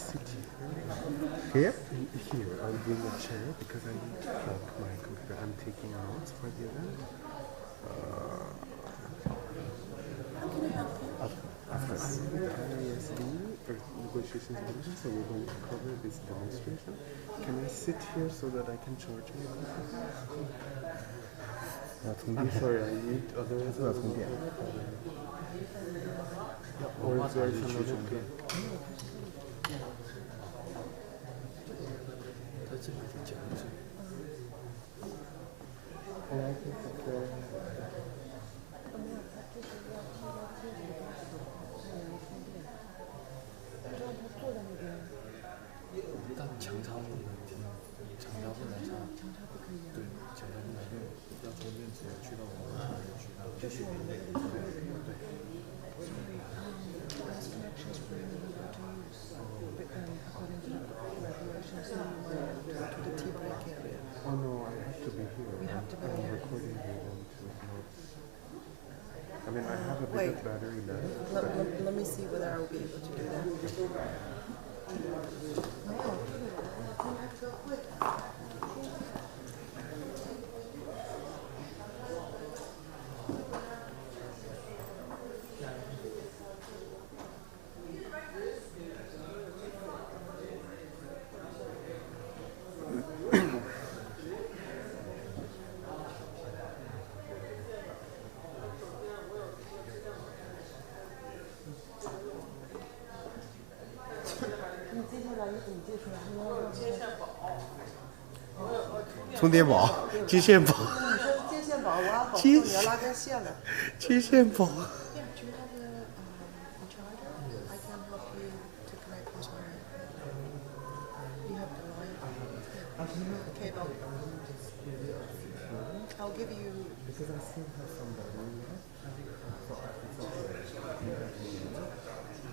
sit Here? here? I'll bring a chair because I need to plug my computer. I'm taking notes for the event. After the ISD negotiations division, so we're going to cover this demonstration. Can I sit here so that I can charge my computer? I'm sorry, I need others. Or is there another plug? Oh no, I have to be here. I'm recording the event with notes. I mean, I have a bit of battery left. Let me see whether I will be able to do that.充电宝，接线宝，接线宝，我要保证你要拉根线了。接线宝。I'll give you. Because I still have some battery left.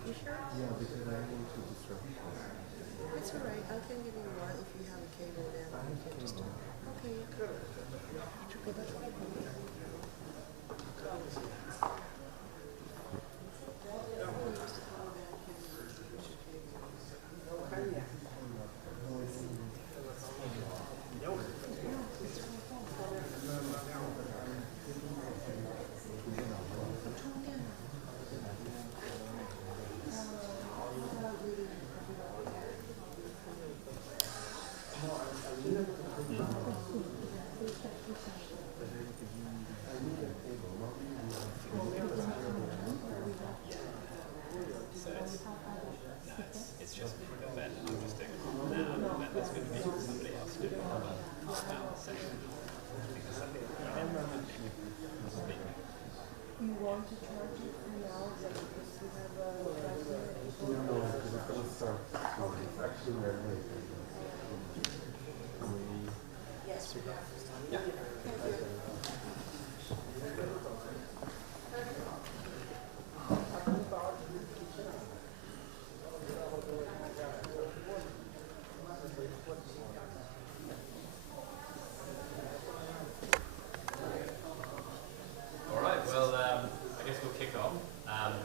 You sure? Yeah, because I don't want to disrupt you. It's alright. I can give you one if you have a cable then. You can just. Okay. You want to charge it now because you have a battery? No, because it's going to start. It's actually very late. Yes. Yeah.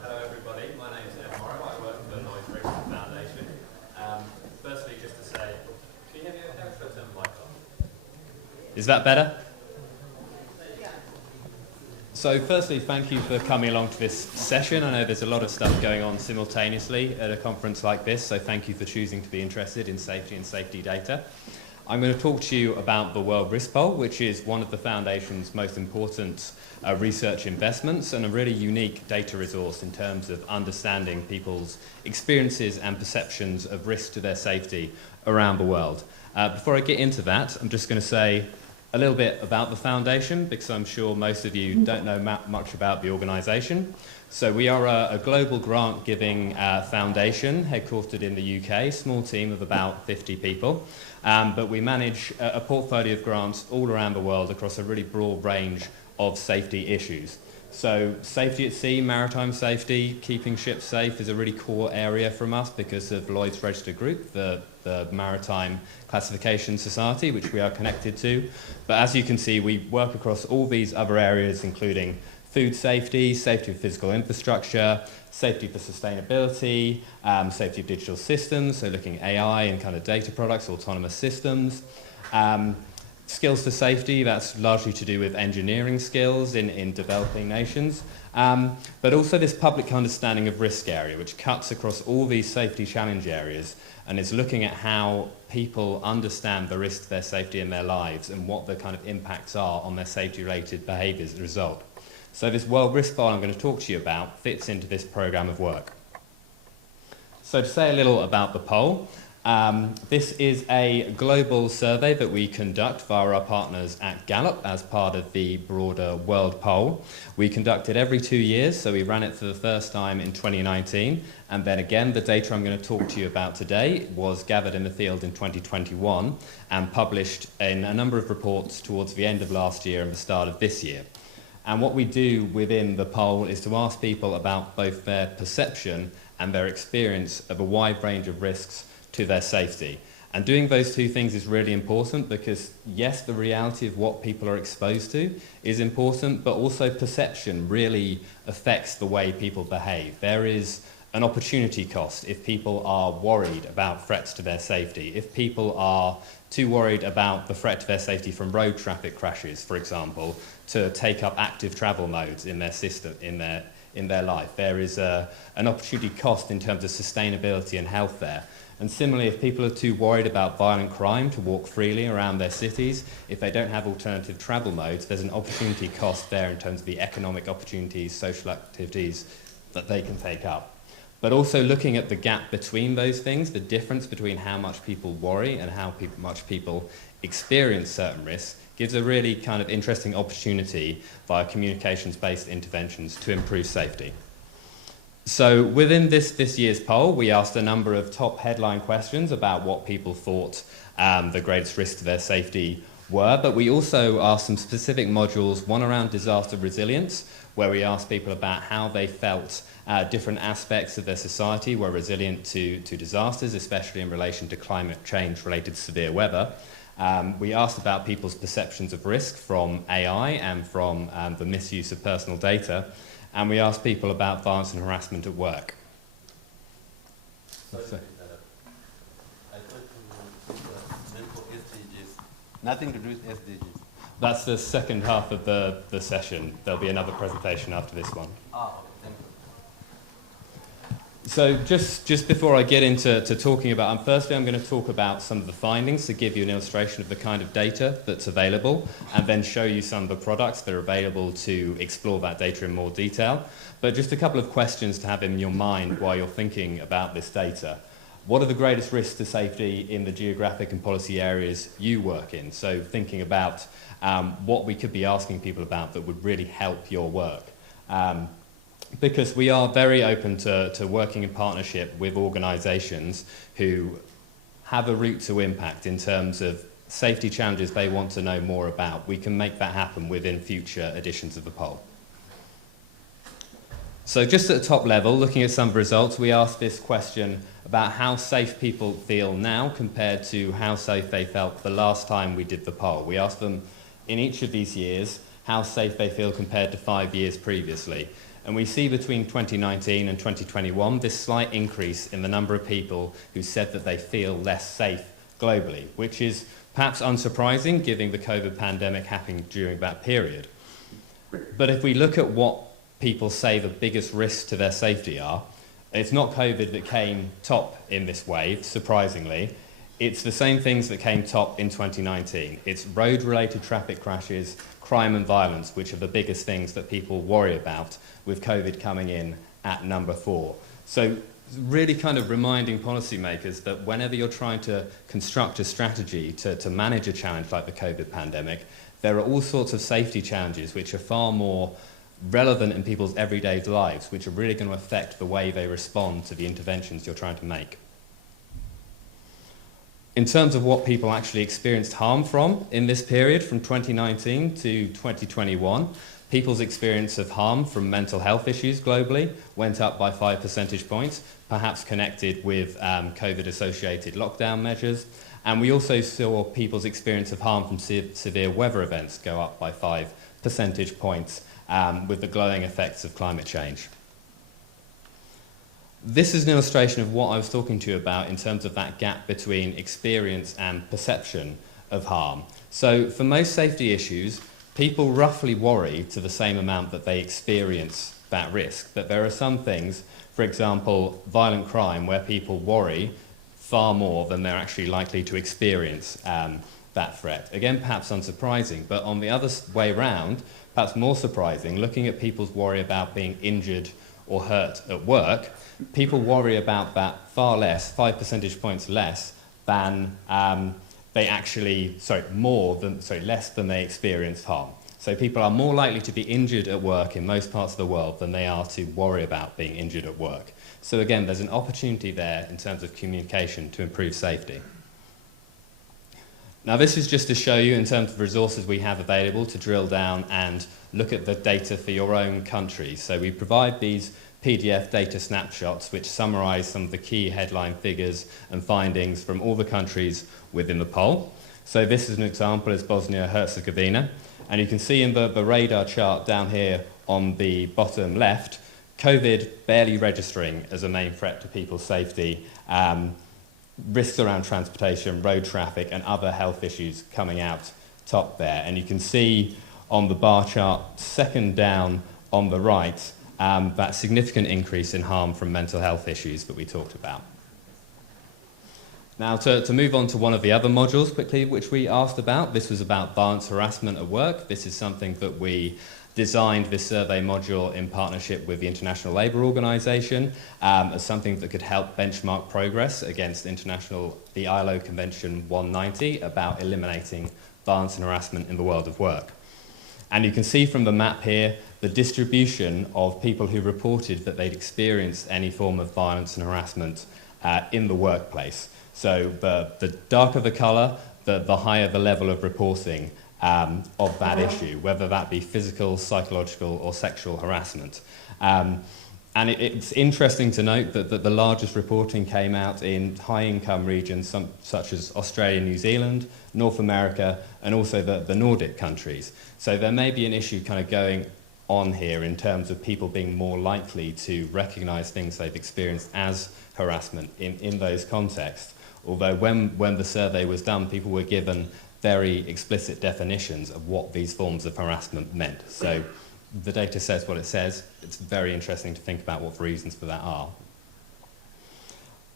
Hello everybody, my name is Ed Morrow, I work for the Lloyds Register Foundation. Firstly, just to say, can you hear me okay? I'll turn the mic on. Is that better? So firstly, thank you for coming along to this session. I know there's a lot of stuff going on simultaneously at a conference like this, so thank you for choosing to be interested in safety and safety data. I'm going to talk to you about the World Risk Poll, which is one of the Foundation's most important research investments and a really unique data resource in terms of understanding people's experiences and perceptions of risk to their safety around the world. Before I get into that, I'm just going to say a little bit about the Foundation, because I'm sure most of you don't know much about the organisation. So we are a global grant-giving foundation headquartered in the UK, small team of about 50 people. But we manage a portfolio of grants all around the world across a really broad range of safety issues. So safety at sea, maritime safety, keeping ships safe is a really core area from us because of Lloyds Register Group, the Maritime Classification Society, which we are connected to. But as you can see, we work across all these other areas, including food safety, safety of physical infrastructure, safety for sustainability, safety of digital systems, so looking at AI and kind of data products, autonomous systems. Skills for safety, that's largely to do with engineering skills in developing nations. But also this public understanding of risk area, which cuts across all these safety challenge areas and is looking at how people understand the risk to their safety in their lives and what the kind of impacts are on their safety-related behaviours as a result. So this World Risk File I'm going to talk to you about fits into this programme of work. So to say a little about the poll, this is a global survey that we conduct via our partners at Gallup as part of the broader World Poll. We conduct it every 2 years, so we ran it for the first time in 2019, and then again the data I'm going to talk to you about today was gathered in the field in 2021 and published in a number of reports towards the end of last year and the start of this year. And what we do within the poll is to ask people about both their perception and their experience of a wide range of risks to their safety. And doing those two things is really important because, yes, the reality of what people are exposed to is important, but also perception really affects the way people behave. There is an opportunity cost if people are worried about threats to their safety, if people are too worried about the threat to their safety from road traffic crashes, for example, to take up active travel modes in their system, in their life. There is an opportunity cost in terms of sustainability and health there. And similarly, if people are too worried about violent crime to walk freely around their cities, if they don't have alternative travel modes, there's an opportunity cost there in terms of the economic opportunities, social activities that they can take up. But also looking at the gap between those things, the difference between how much people worry and how much people experience certain risks, gives a really kind of interesting opportunity via communications-based interventions to improve safety. So within this year's poll, we asked a number of top headline questions about what people thought the greatest risks to their safety were, but we also asked some specific modules, one around disaster resilience, where we asked people about how they felt different aspects of their society were resilient to disasters, especially in relation to climate change related to severe weather. We asked about people's perceptions of risk from AI and from the misuse of personal data. And we asked people about violence and harassment at work. I thought you meant for SDGs. Nothing to do with SDGs. That's the second half of the session. There'll be another presentation after this one. Okay, thank you. So just before I get into talking about, firstly I'm going to talk about some of the findings to give you an illustration of the kind of data that's available, and then show you some of the products that are available to explore that data in more detail. But just a couple of questions to have in your mind while you're thinking about this data. What are the greatest risks to safety in the geographic and policy areas you work in? So thinking about what we could be asking people about that would really help your work. Because we are very open to working in partnership with organisations who have a route to impact in terms of safety challenges they want to know more about. We can make that happen within future editions of the poll. So just at the top level, looking at some of the results, we asked this question about how safe people feel now compared to how safe they felt the last time we did the poll. We asked them in each of these years how safe they feel compared to 5 years previously. And we see between 2019 and 2021 this slight increase in the number of people who said that they feel less safe globally, which is perhaps unsurprising given the COVID pandemic happening during that period. But if we look at what people say the biggest risks to their safety are, it's not COVID that came top in this wave, surprisingly. It's the same things that came top in 2019. It's road-related traffic crashes, crime and violence, which are the biggest things that people worry about, with COVID coming in at number 4. So really kind of reminding policymakers that whenever you're trying to construct a strategy to manage a challenge like the COVID pandemic, there are all sorts of safety challenges which are far more relevant in people's everyday lives, which are really going to affect the way they respond to the interventions you're trying to make. In terms of what people actually experienced harm from in this period, from 2019 to 2021, people's experience of harm from mental health issues globally went up by 5 percentage points, perhaps connected with COVID-associated lockdown measures. And we also saw people's experience of harm from severe weather events go up by 5 percentage points with the glowing effects of climate change. This is an illustration of what I was talking to you about in terms of that gap between experience and perception of harm. So for most safety issues, people roughly worry to the same amount that they experience that risk. But there are some things, for example, violent crime, where people worry far more than they're actually likely to experience that threat. Again, perhaps unsurprising, but on the other way round, perhaps more surprising, looking at people's worry about being injured or hurt at work, people worry about that far less, 5 percentage points less, than they actually, less than they experienced harm. So people are more likely to be injured at work in most parts of the world than they are to worry about being injured at work. So again, there's an opportunity there in terms of communication to improve safety. Now this is just to show you in terms of resources we have available to drill down and look at the data for your own country. So we provide these PDF data snapshots which summarize some of the key headline figures and findings from all the countries within the poll. So this is an example, is Bosnia-Herzegovina. And you can see in the radar chart down here on the bottom left, COVID barely registering as a main threat to people's safety, risks around transportation, road traffic, and other health issues coming out top there. And you can see on the bar chart, second down on the right, that significant increase in harm from mental health issues that we talked about. Now, to move on to one of the other modules quickly, which we asked about, this was about violence harassment at work. This is something that we designed this survey module in partnership with the International Labour Organization as something that could help benchmark progress against the ILO Convention 190 about eliminating violence and harassment in the world of work. And you can see from the map here the distribution of people who reported that they'd experienced any form of violence and harassment in the workplace. So the darker the colour, the higher the level of reporting of that issue, whether that be physical, psychological, or sexual harassment. And it's interesting to note that the largest reporting came out in high-income regions such as Australia, New Zealand, North America, and also the Nordic countries. So there may be an issue kind of going on here in terms of people being more likely to recognise things they've experienced as harassment in those contexts. Although when the survey was done, people were given very explicit definitions of what these forms of harassment meant. So the data says what it says. It's very interesting to think about what the reasons for that are.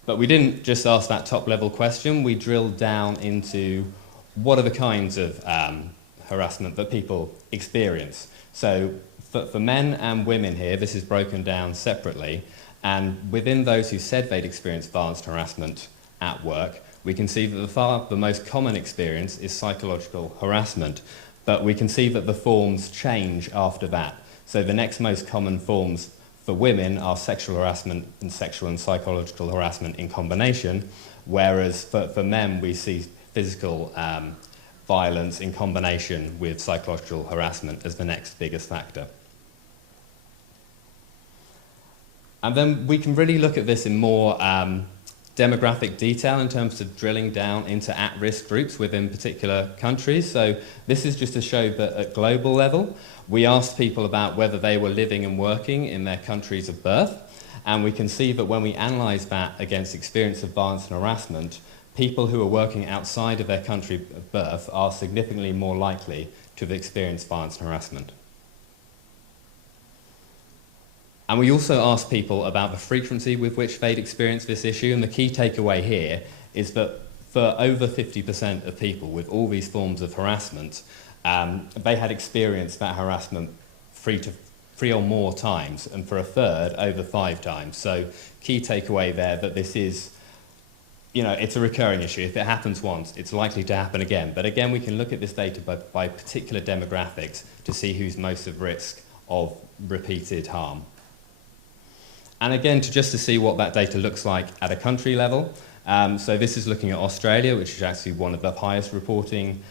But we didn't just ask that top-level question. We drilled down into what are the kinds of harassment that people experience. So for men and women here, this is broken down separately. And within those who said they'd experienced violence and harassment at work, we can see that the most common experience is psychological harassment. But we can see that the forms change after that. So the next most common forms for women are sexual harassment and sexual and psychological harassment in combination, whereas for men we see physical violence in combination with psychological harassment as the next biggest factor. And then we can really look at this in more demographic detail in terms of drilling down into at-risk groups within particular countries. So this is just to show that at global level, we asked people about whether they were living and working in their countries of birth, and we can see that when we analyse that against experience of violence and harassment, people who are working outside of their country of birth are significantly more likely to have experienced violence and harassment. And we also asked people about the frequency with which they'd experienced this issue, and the key takeaway here is that for over 50% of people with all these forms of harassment, they had experienced that harassment three or more times, and for a third, over 5 times. So key takeaway there that this is, it's a recurring issue. If it happens once, it's likely to happen again. But again, we can look at this data by particular demographics to see who's most at risk of repeated harm. And again, just to see what that data looks like at a country level. So this is looking at Australia, which is actually one of the highest reporting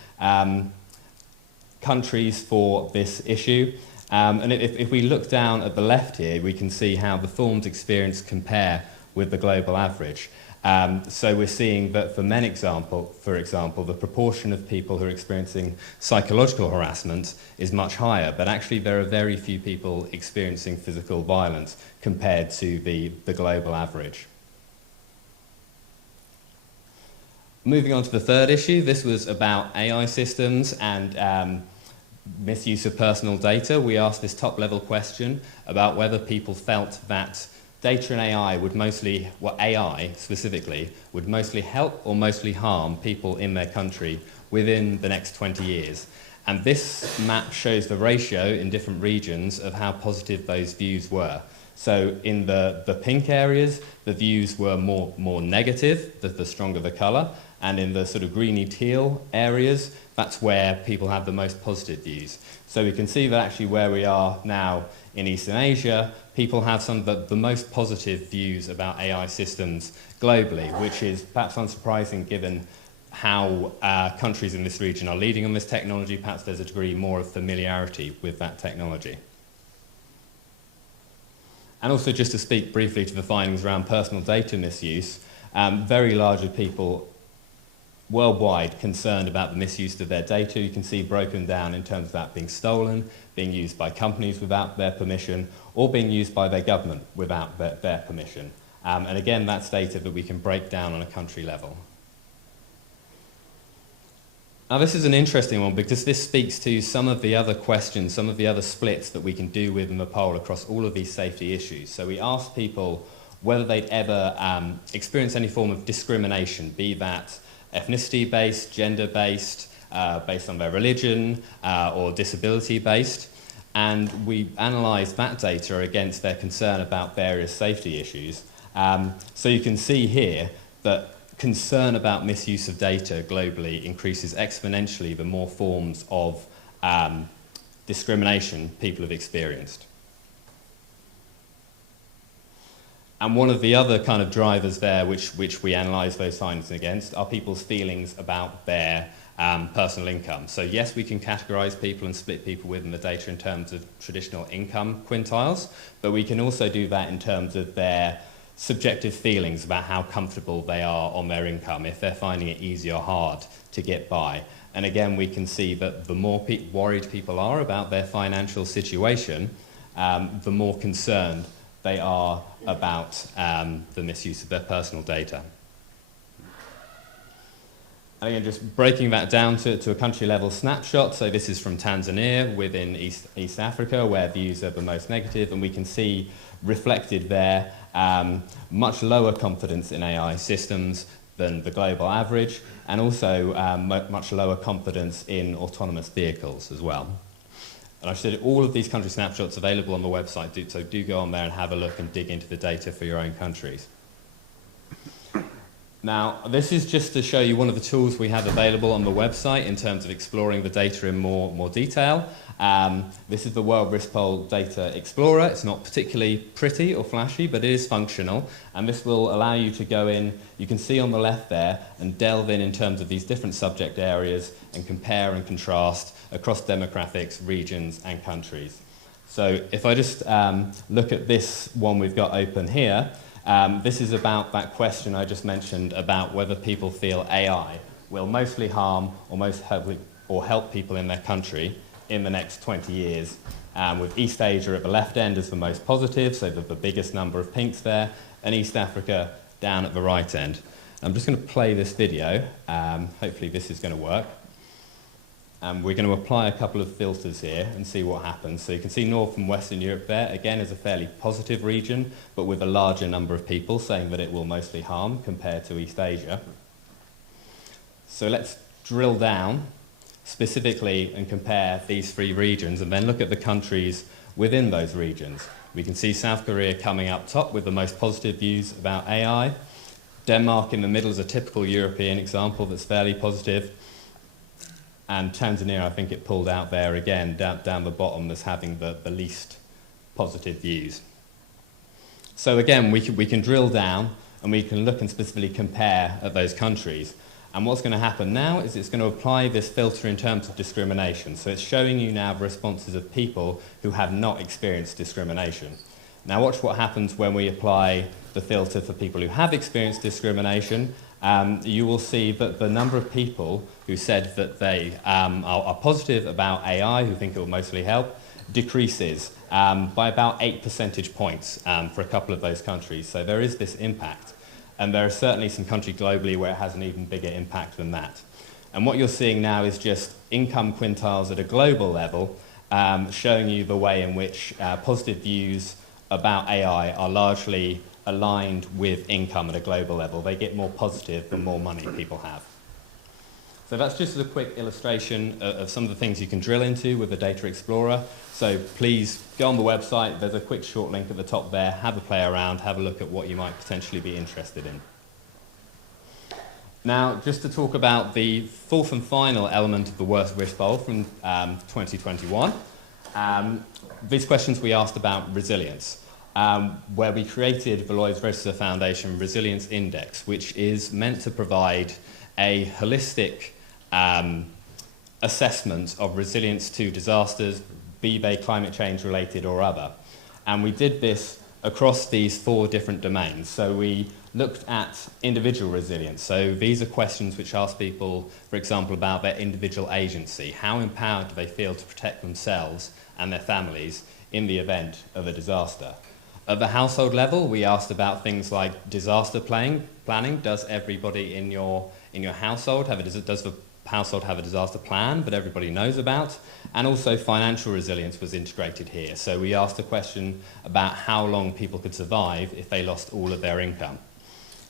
countries for this issue. And if we look down at the left here, we can see how the forms experienced compare with the global average. So we're seeing that for example, the proportion of people who are experiencing psychological harassment is much higher, but actually there are very few people experiencing physical violence compared to the global average. Moving on to the third issue, this was about AI systems and misuse of personal data. We asked this top-level question about whether people felt that data and AI would mostly, AI specifically, would mostly help or mostly harm people in their country within the next 20 years. And this map shows the ratio in different regions of how positive those views were. So in the pink areas, the views were more negative, the stronger the colour, and in the sort of greeny teal areas, that's where people have the most positive views. So we can see that actually where we are now in Eastern Asia, people have some of the most positive views about AI systems globally, which is perhaps unsurprising given how countries in this region are leading on this technology. Perhaps there's a degree more of familiarity with that technology. And also just to speak briefly to the findings around personal data misuse, very largely people worldwide concerned about the misuse of their data. You can see broken down in terms of that being stolen, being used by companies without their permission, or being used by their government without their permission. And again, that's data that we can break down on a country level. Now this is an interesting one because this speaks to some of the other questions, some of the other splits that we can do within the poll across all of these safety issues. So we asked people whether they'd ever experienced any form of discrimination, be that ethnicity-based, gender-based, based on their religion, or disability-based. And we analysed that data against their concern about various safety issues. So you can see here that concern about misuse of data globally increases exponentially the more forms of discrimination people have experienced. And one of the other kind of drivers there, which we analyse those findings against, are people's feelings about their personal income. So yes, we can categorise people and split people within the data in terms of traditional income quintiles, but we can also do that in terms of their subjective feelings about how comfortable they are on their income, if they're finding it easy or hard to get by. And again, we can see that the more worried people are about their financial situation, the more concerned they are about the misuse of their personal data. And again, just breaking that down to a country level snapshot. So this is from Tanzania within East Africa, where views are the most negative, and we can see reflected there much lower confidence in AI systems than the global average, and also much lower confidence in autonomous vehicles as well. And I've said all of these country snapshots available on the website, so do go on there and have a look and dig into the data for your own countries. Now, this is just to show you one of the tools we have available on the website in terms of exploring the data in more detail. This is the World Risk Poll Data Explorer. It's not particularly pretty or flashy, but it is functional. And this will allow you to go in, you can see on the left there, and delve in terms of these different subject areas and compare and contrast across demographics, regions, and countries. So if I just look at this one we've got open here, this is about that question I just mentioned about whether people feel AI will mostly harm or help people in their country in the next 20 years, with East Asia at the left end as the most positive, so the biggest number of pinks there, and East Africa down at the right end. I'm just going to play this video. Hopefully this is going to work. We're going to apply a couple of filters here and see what happens. So you can see North and Western Europe there, again, is a fairly positive region, but with a larger number of people saying that it will mostly harm compared to East Asia. So let's drill down specifically and compare these three regions and then look at the countries within those regions. We can see South Korea coming up top with the most positive views about AI. Denmark in the middle is a typical European example that's fairly positive. And Tanzania, I think it pulled out there again, down the bottom as having the least positive views. So again, we can drill down and we can look and specifically compare at those countries. And what's going to happen now is it's going to apply this filter in terms of discrimination. So it's showing you now the responses of people who have not experienced discrimination. Now watch what happens when we apply the filter for people who have experienced discrimination. You will see that the number of people who said that they are positive about AI, who think it will mostly help, decreases by about 8 percentage points for a couple of those countries. So there is this impact. And there are certainly some countries globally where it has an even bigger impact than that. And what you're seeing now is just income quintiles at a global level, showing you the way in which positive views about AI are largely aligned with income at a global level. They get more positive the more money people have. So that's just a quick illustration of some of the things you can drill into with the Data Explorer. So please go on the website. There's a quick short link at the top there. Have a play around. Have a look at what you might potentially be interested in. Now, just to talk about the fourth and final element of the Worst Wish Poll from 2021. These questions we asked about resilience, where we created the Lloyds Register Foundation Resilience Index, which is meant to provide a holistic assessment of resilience to disasters, be they climate change related or other. And we did this across these 4 different domains. So we looked at individual resilience. So these are questions which ask people, for example, about their individual agency. How empowered do they feel to protect themselves and their families in the event of a disaster? At the household level, we asked about things like disaster planning. Does everybody in your household does the household have a disaster plan that everybody knows about? And also financial resilience was integrated here. So we asked a question about how long people could survive if they lost all of their income.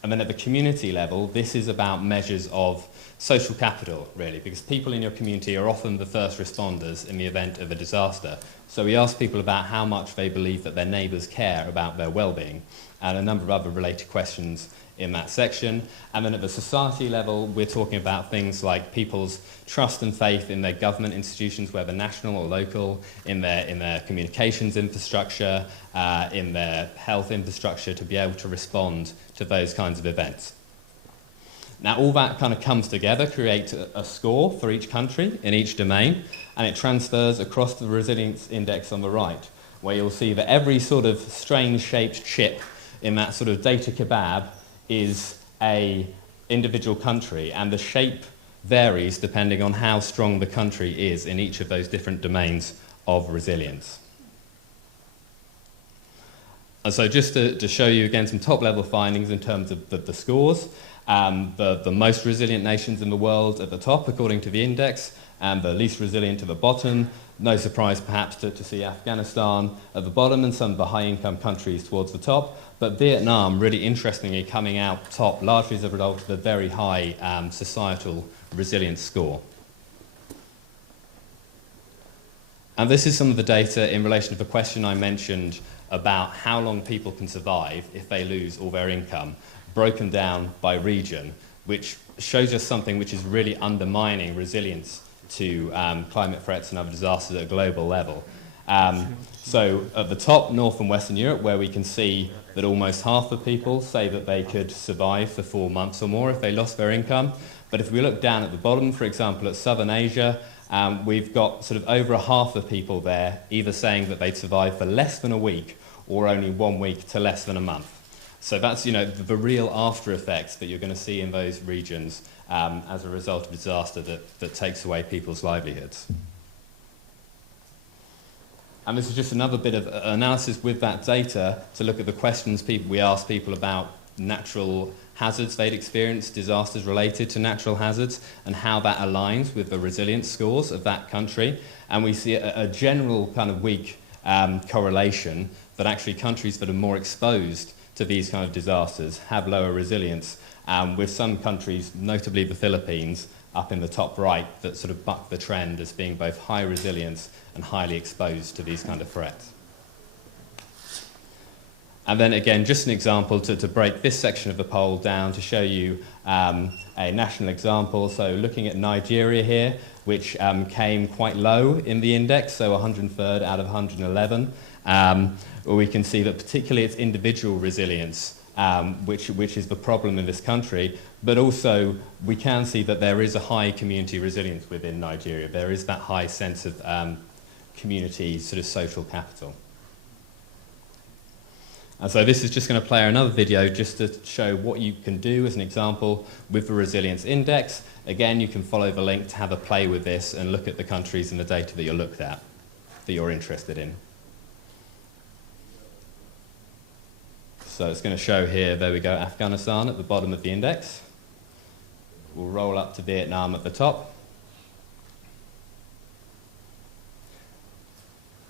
And then at the community level, this is about measures of social capital, really, because people in your community are often the first responders in the event of a disaster. So we asked people about how much they believe that their neighbours care about their well-being, and a number of other related questions in that section. And then at the society level, we're talking about things like people's trust and faith in their government institutions, whether national or local, in their communications infrastructure, in their health infrastructure, to be able to respond to those kinds of events. Now, all that kind of comes together, creates a score for each country in each domain, and it transfers across the resilience index on the right, where you'll see that every sort of strange-shaped chip in that sort of data kebab is a individual country, and the shape varies depending on how strong the country is in each of those different domains of resilience. And so just to show you again some top-level findings in terms of the scores, the most resilient nations in the world at the top, according to the index, and the least resilient at the bottom. No surprise, perhaps, to see Afghanistan at the bottom and some of the high-income countries towards the top. But Vietnam, really interestingly, coming out top, largely as a result of the very high societal resilience score. And this is some of the data in relation to the question I mentioned about how long people can survive if they lose all their income, broken down by region, which shows us something which is really undermining resilience to climate threats and other disasters at a global level. So at the top, North and Western Europe, where we can see that almost half the people say that they could survive for 4 months or more if they lost their income. But if we look down at the bottom, for example, at Southern Asia, we've got sort of over half the people there either saying that they'd survive for less than a week or only 1 week to less than a month. So that's, the real after effects that you're going to see in those regions as a result of disaster that takes away people's livelihoods. And this is just another bit of analysis with that data to look at the questions we asked people about natural hazards they'd experienced, disasters related to natural hazards, and how that aligns with the resilience scores of that country. And we see a general kind of weak correlation that actually countries that are more exposed to these kind of disasters have lower resilience, with some countries, notably the Philippines, up in the top right, that sort of buck the trend as being both high resilience and highly exposed to these kind of threats. And then again, just an example to break this section of the poll down to show you a national example. So looking at Nigeria here, which came quite low in the index, so 103rd out of 111, where we can see that particularly its individual resilience, which is the problem in this country, but also we can see that there is a high community resilience within Nigeria. There is that high sense of community sort of social capital. And so this is just going to play another video just to show what you can do as an example with the resilience index. Again, you can follow the link to have a play with this and look at the countries and the data that you're looked at, that you're interested in. So it's going to show here, there we go, Afghanistan at the bottom of the index. We'll roll up to Vietnam at the top.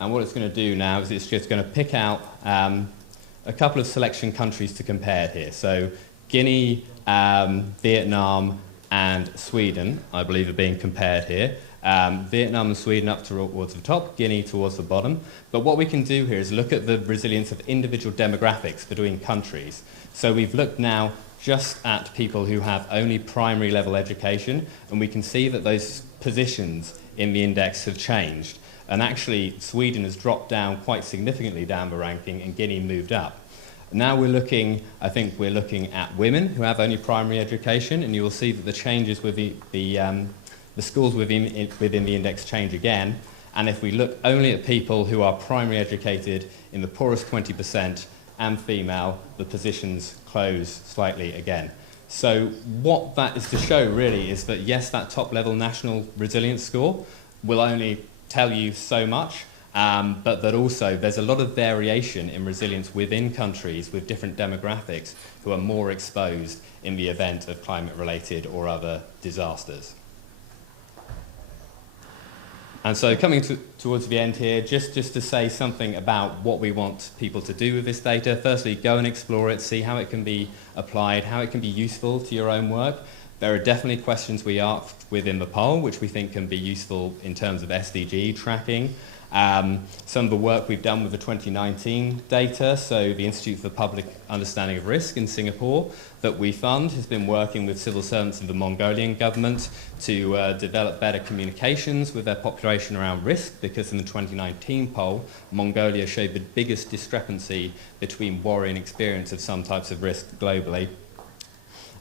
And what it's going to do now is it's just going to pick out a couple of selection countries to compare here. So Guinea, Vietnam, and Sweden, I believe, are being compared here. Vietnam and Sweden up towards the top, Guinea towards the bottom. But what we can do here is look at the resilience of individual demographics between countries. So we've looked now just at people who have only primary level education, and we can see that those positions in the index have changed. And actually, Sweden has dropped down quite significantly down the ranking, and Guinea moved up. Now we're looking, I think we're looking at women who have only primary education, and you will see that the changes with the scores within the index change again. And if we look only at people who are primary educated in the poorest 20% and female, the positions close slightly again. So what that is to show really is that yes, that top level national resilience score will only tell you so much, but that also there's a lot of variation in resilience within countries with different demographics who are more exposed in the event of climate-related or other disasters. And so coming towards the end here, just to say something about what we want people to do with this data. Firstly, go and explore it, see how it can be applied, how it can be useful to your own work. There are definitely questions we asked within the poll, which we think can be useful in terms of SDG tracking. Some of the work we've done with the 2019 data, so the Institute for Public Understanding of Risk in Singapore that we fund has been working with civil servants of the Mongolian government to develop better communications with their population around risk, because in the 2019 poll, Mongolia showed the biggest discrepancy between worry and experience of some types of risk globally.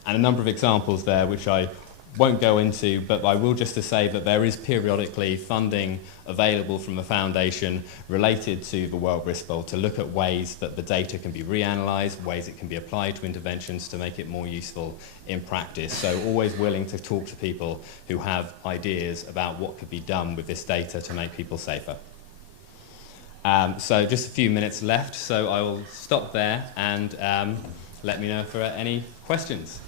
And a number of examples there, which I won't go into, but I will just to say that there is periodically funding available from the foundation related to the World Risk Bowl to look at ways that the data can be reanalyzed, ways it can be applied to interventions to make it more useful in practice. So always willing to talk to people who have ideas about what could be done with this data to make people safer. So just a few minutes left, so I will stop there and let me know if there are any questions.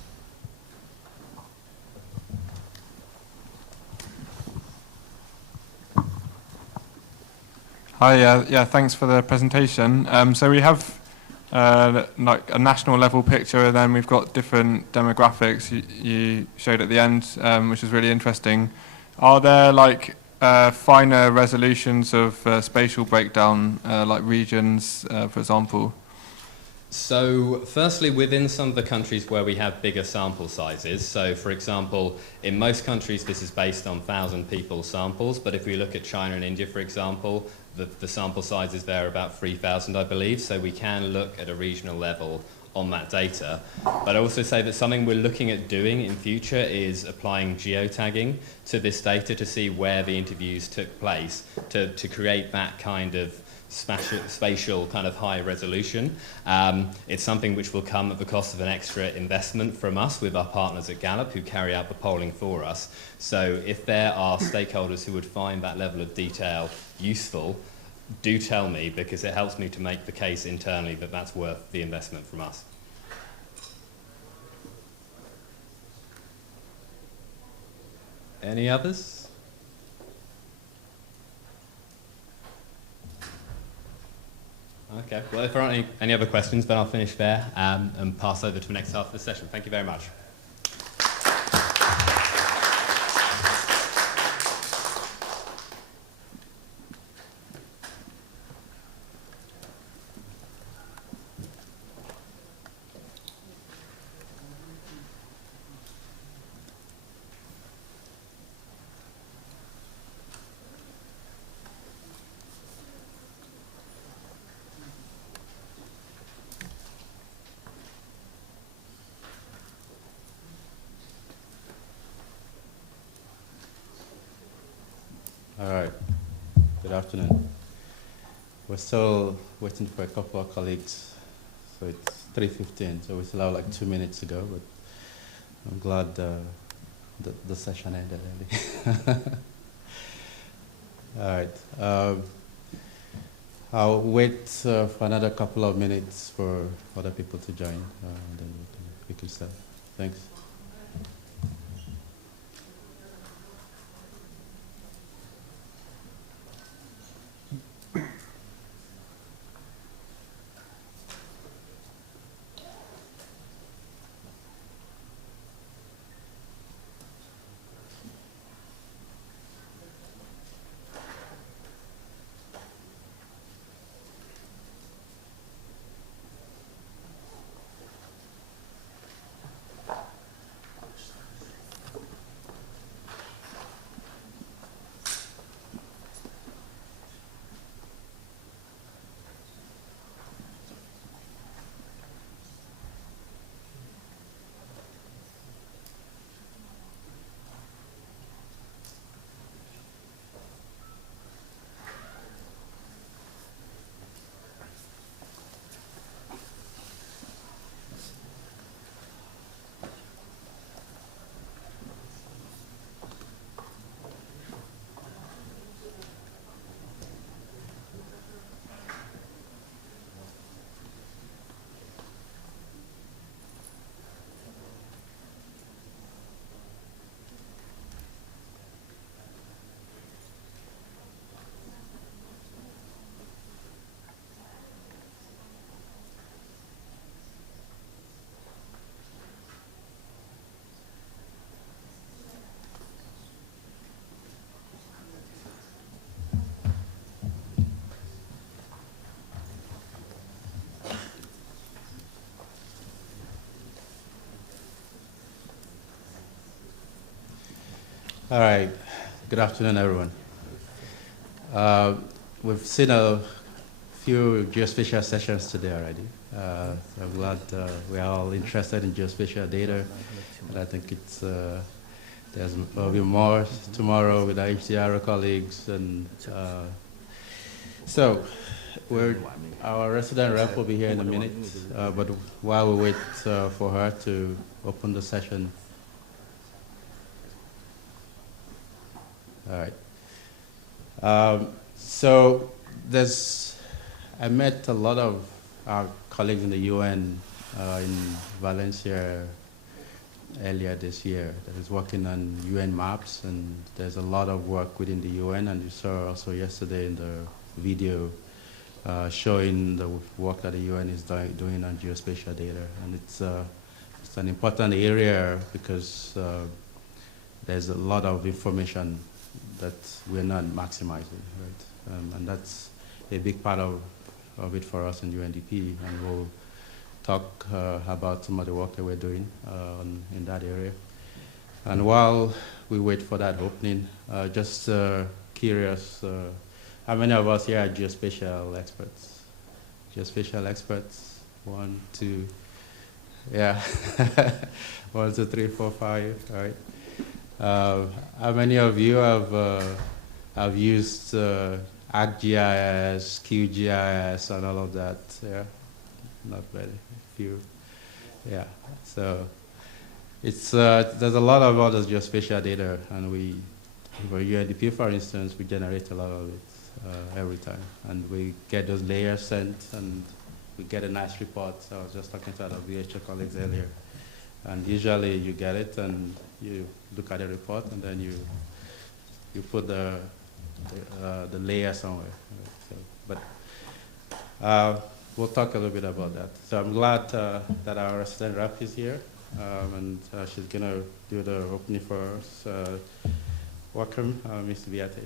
Hi, yeah, thanks for the presentation. So we have like a national level picture, and then we've got different demographics you showed at the end, which is really interesting. Are there like finer resolutions of spatial breakdown, like regions, for example? So firstly, within some of the countries where we have bigger sample sizes, so for example, in most countries this is based on 1,000 people samples, but if we look at China and India, for example, the sample sizes there are about 3,000, I believe, so we can look at a regional level on that data. But I also say that something we're looking at doing in future is applying geotagging to this data to see where the interviews took place, to create that kind of spatial kind of high resolution. It's something which will come at the cost of an extra investment from us with our partners at Gallup who carry out the polling for us. So if there are stakeholders who would find that level of detail useful, do tell me, because it helps me to make the case internally that that's worth the investment from us. Any others? Okay, well, if there aren't any other questions, then I'll finish there and pass over to the next half of the session. Thank you very much. All right. Good afternoon. We're still waiting for a couple of colleagues So it's 3:15, so we still have like 2 minutes to go, but I'm glad the session ended early. All right. I'll wait for another couple of minutes for other people to join, then we can start. Thanks. All right. Good afternoon, everyone. We've seen a few geospatial sessions today already. I'm glad we're all interested in geospatial data, and I think it's there's probably more tomorrow with our HDR colleagues, and so our resident rep will be here in a minute, but while we wait for her to open the session. All right. So I met a lot of our colleagues in the UN in Valencia earlier this year that is working on UN maps, and there's a lot of work within the UN, and you saw also yesterday in the video showing the work that the UN is doing on geospatial data, and it's an important area because there's a lot of information that we're not maximizing, right? And that's a big part of it for us in UNDP, and we'll talk about some of the work that we're doing in that area. And while we wait for that opening, just curious, how many of us here are geospatial experts? Geospatial experts? 1, 2, yeah. 1, 2, 3, 4, 5, all right. How many of you have used ArcGIS, QGIS, and all of that? Yeah, not very few. Yeah, so it's there's a lot of other geospatial data, and for UNDP, for instance, we generate a lot of it every time, and we get those layers sent, and we get a nice report. So I was just talking to other VHO colleagues earlier. And usually you get it and you look at the report, and then you put the layer somewhere. Right? So, but we'll talk a little bit about that. So I'm glad that our resident rep is here, and she's going to do the opening for us. Welcome, Ms. Viate.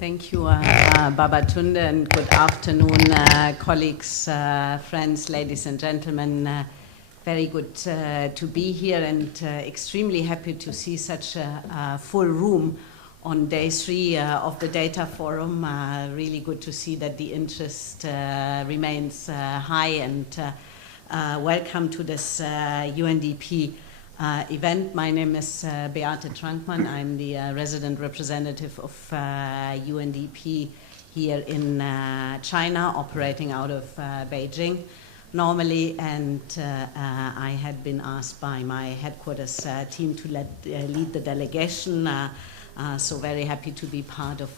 Thank you, Babatunde, and good afternoon, colleagues, friends, ladies and gentlemen. Very good to be here, and extremely happy to see such a full room on day 3 of the Data Forum. Really good to see that the interest remains high, and welcome to this UNDP event. My name is Beate Trankmann. I'm the resident representative of UNDP here in China, operating out of Beijing normally, and I had been asked by my headquarters team to lead the delegation, so very happy to be part of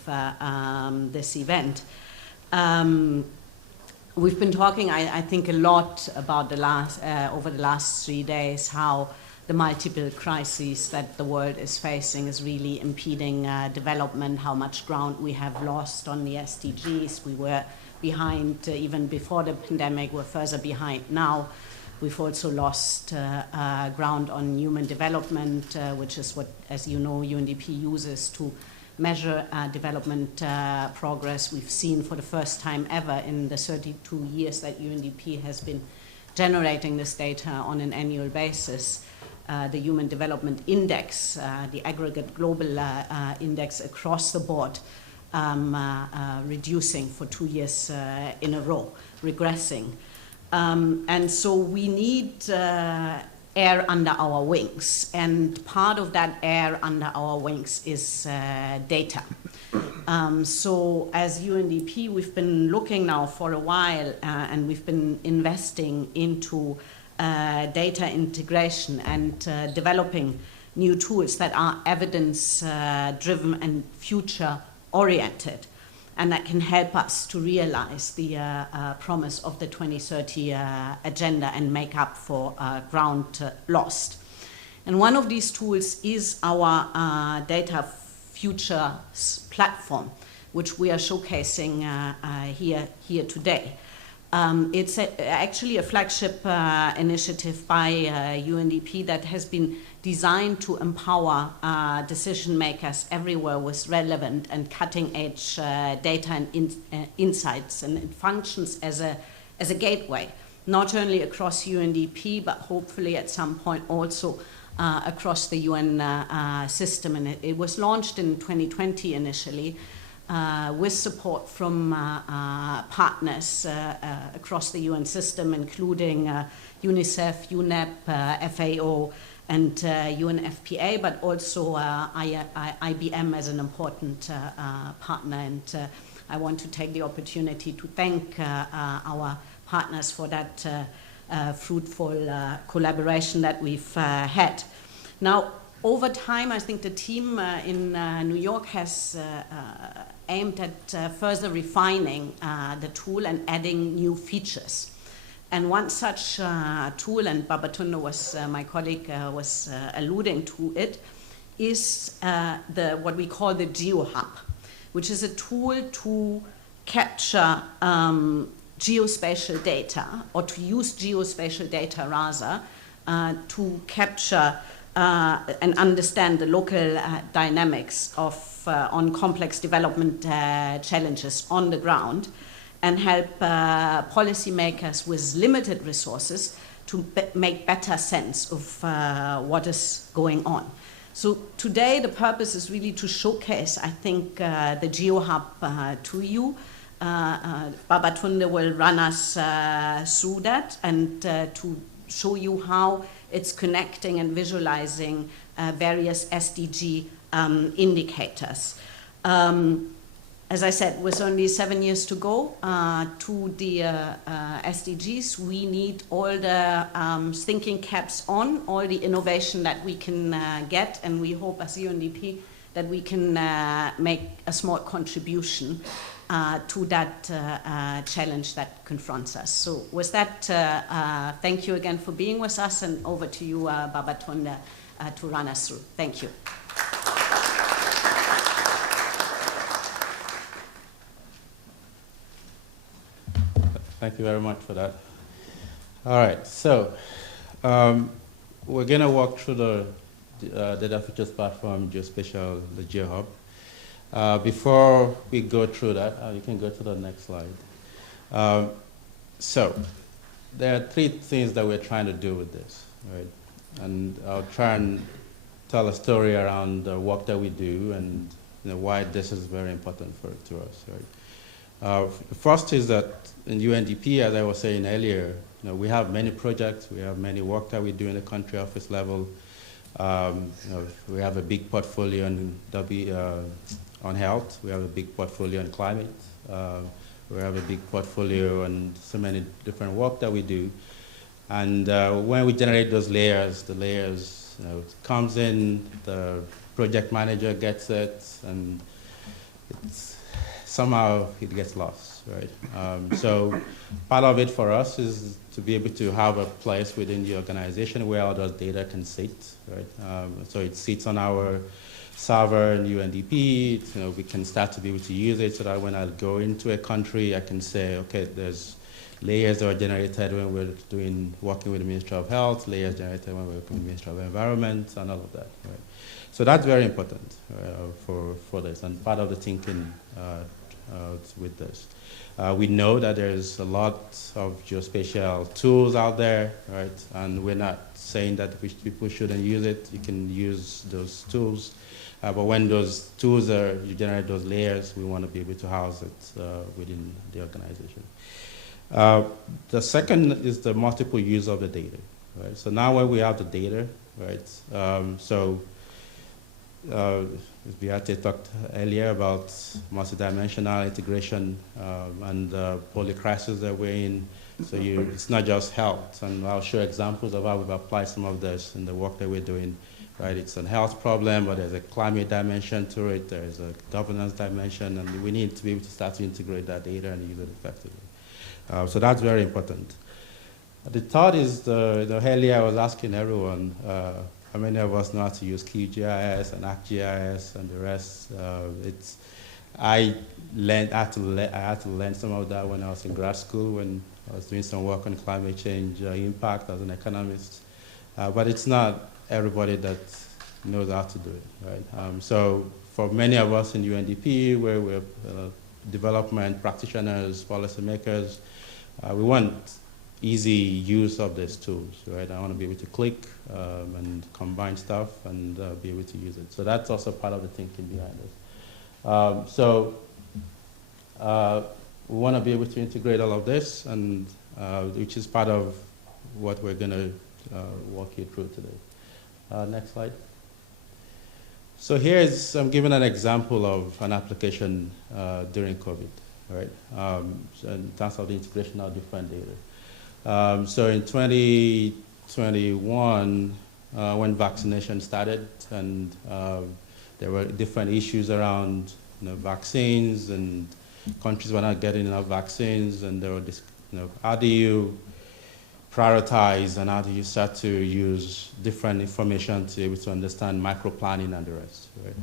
this event. We've been talking, I think, a lot about over the last 3 days, how the multiple crises that the world is facing is really impeding development, how much ground we have lost on the SDGs. We were behind even before the pandemic, we're further behind now. We've also lost ground on human development, which is what, as you know, UNDP uses to measure development progress. We've seen for the first time ever in the 32 years that UNDP has been generating this data on an annual basis, the Human Development Index, the aggregate global index across the board, reducing for 2 years in a row, regressing. And so we need air under our wings, and part of that air under our wings is data. So as UNDP, we've been looking now for a while, and we've been investing into data integration and developing new tools that are evidence-driven and future-oriented, and that can help us to realize the promise of the 2030 agenda and make up for ground lost. And one of these tools is our Data Futures platform, which we are showcasing here today. It's actually a flagship initiative by UNDP that has been designed to empower decision makers everywhere with relevant and cutting-edge data and insights, and it functions as a gateway, not only across UNDP, but hopefully at some point also across the UN system. And it was launched in 2020 initially, with support from partners across the UN system, including UNICEF, UNEP, FAO, and UNFPA, but also IBM as an important partner. And I want to take the opportunity to thank our partners for that fruitful collaboration that we've had. Now, over time, I think the team in New York has aimed at further refining the tool and adding new features. And one such tool, and Babatunde was, my colleague, was alluding to it, is what we call the GeoHub, which is a tool to capture geospatial data, or to use geospatial data rather, to capture and understand the local dynamics of on complex development challenges on the ground, and help policymakers with limited resources to make better sense of what is going on. So today the purpose is really to showcase, I think, the GeoHub to you. Babatunde will run us through that, and to show you how it's connecting and visualizing various SDG indicators. As I said, with only 7 years to go to the SDGs, we need all the thinking caps on, all the innovation that we can get, and we hope as UNDP that we can make a small contribution to that challenge that confronts us. So with that, thank you again for being with us, and over to you, Babatunde, to run us through. Thank you. Thank you very much for that. All right, so we're going to walk through the Data Futures platform, Geospatial, the GeoHub. Before we go through that, you can go to the next slide. So there are 3 things that we're trying to do with this, right? And I'll try and tell a story around the work that we do and why this is very important to us, right? The first is that in UNDP, as I was saying earlier, we have many projects, we have many work that we do in the country office level, We have a big portfolio on health. We have a big portfolio on climate. We have a big portfolio on so many different work that we do. And when we generate those layers, the layers comes in, the project manager gets it, and somehow it gets lost, right? So part of it for us is to be able to have a place within the organization where all those data can sit, right? So it sits on our server in UNDP. We can start to be able to use it so that when I go into a country, I can say, okay, there's layers that are generated when we're working with the Ministry of Health, layers generated when we're working with the Ministry of Environment, and all of that, right? So that's very important for this, and part of the thinking with this. We know that there's a lot of geospatial tools out there, right? And we're not saying that people shouldn't use it. You can use those tools. But when those tools you generate those layers, we want to be able to house it within the organization. The second is the multiple use of the data, right? So now when we have the data, right? Beate talked earlier about multidimensional integration and the polycrisis that we're in. So it's not just health, and I'll show examples of how we've applied some of this in the work that we're doing. Right, it's a health problem, but there's a climate dimension to it, there's a governance dimension, and we need to be able to start to integrate that data and use it effectively. So that's very important. The third is, earlier I was asking everyone, how many of us know how to use QGIS and ArcGIS and the rest? I had to learn some of that when I was in grad school, when I was doing some work on climate change impact as an economist. But it's not everybody that knows how to do it, right? So for many of us in UNDP, where we're development practitioners, policymakers, we want easy use of these tools, right? I want to be able to click and combine stuff and be able to use it. So that's also part of the thinking behind it. We want to be able to integrate all of this, and which is part of what we're going to walk you through today. Next slide. So I'm giving an example of an application during COVID, right? In terms of the integration of different data. So in 2021, when vaccination started, and there were different issues around vaccines, and countries were not getting enough vaccines, and there were how do you prioritize and how do you start to use different information to be able to understand micro-planning and the rest, right?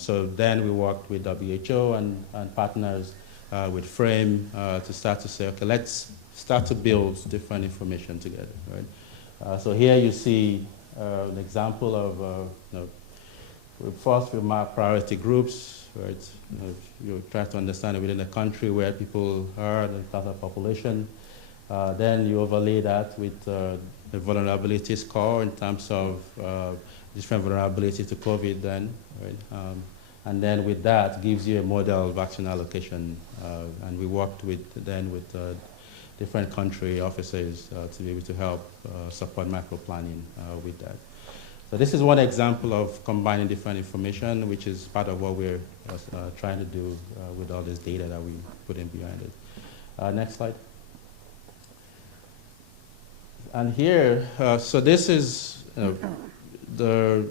So then we worked with WHO and partners with Frame to start to say, okay, let's start to build different information together, right? So here you see an example of, first we map priority groups, right? You try to understand within the country where people are, the type of population. Then you overlay that with the vulnerability score in terms of different vulnerability to COVID then, right? And then with that gives you a model vaccine allocation. And we worked with different country offices to be able to help support micro-planning with that. So this is one example of combining different information, which is part of what we're trying to do with all this data that we put in behind it. Next slide. And here, so this is the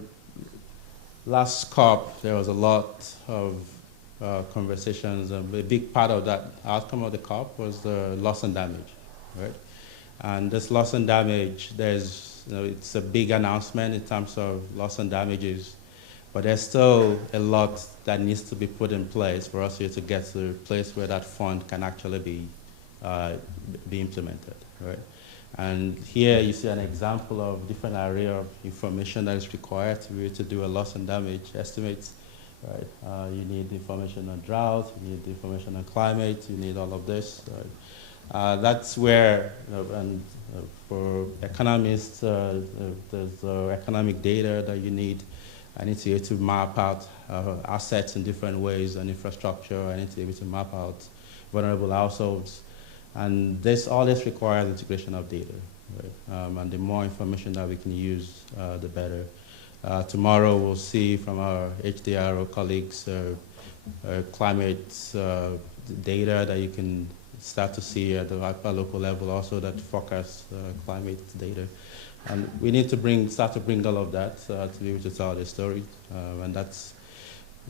last COP. There was a lot of conversations, and a big part of that outcome of the COP was the loss and damage, right? And this loss and damage, it's a big announcement in terms of loss and damages, but there's still a lot that needs to be put in place for us here to get to the place where that fund can actually be implemented, right? And here you see an example of different area of information that is required to be able to do a loss and damage estimates, right? You need information on drought, you need information on climate, you need all of this, right? That's where, for economists, there's economic data that you need. I need to be able to map out assets in different ways and infrastructure. I need to be able to map out vulnerable households. And all this requires integration of data, right? And the more information that we can use, the better. Tomorrow we'll see from our HDRO colleagues climate data that you can start to see at the local level, also that forecast climate data. And we need to start to bring all of that to be able to tell the story. And that's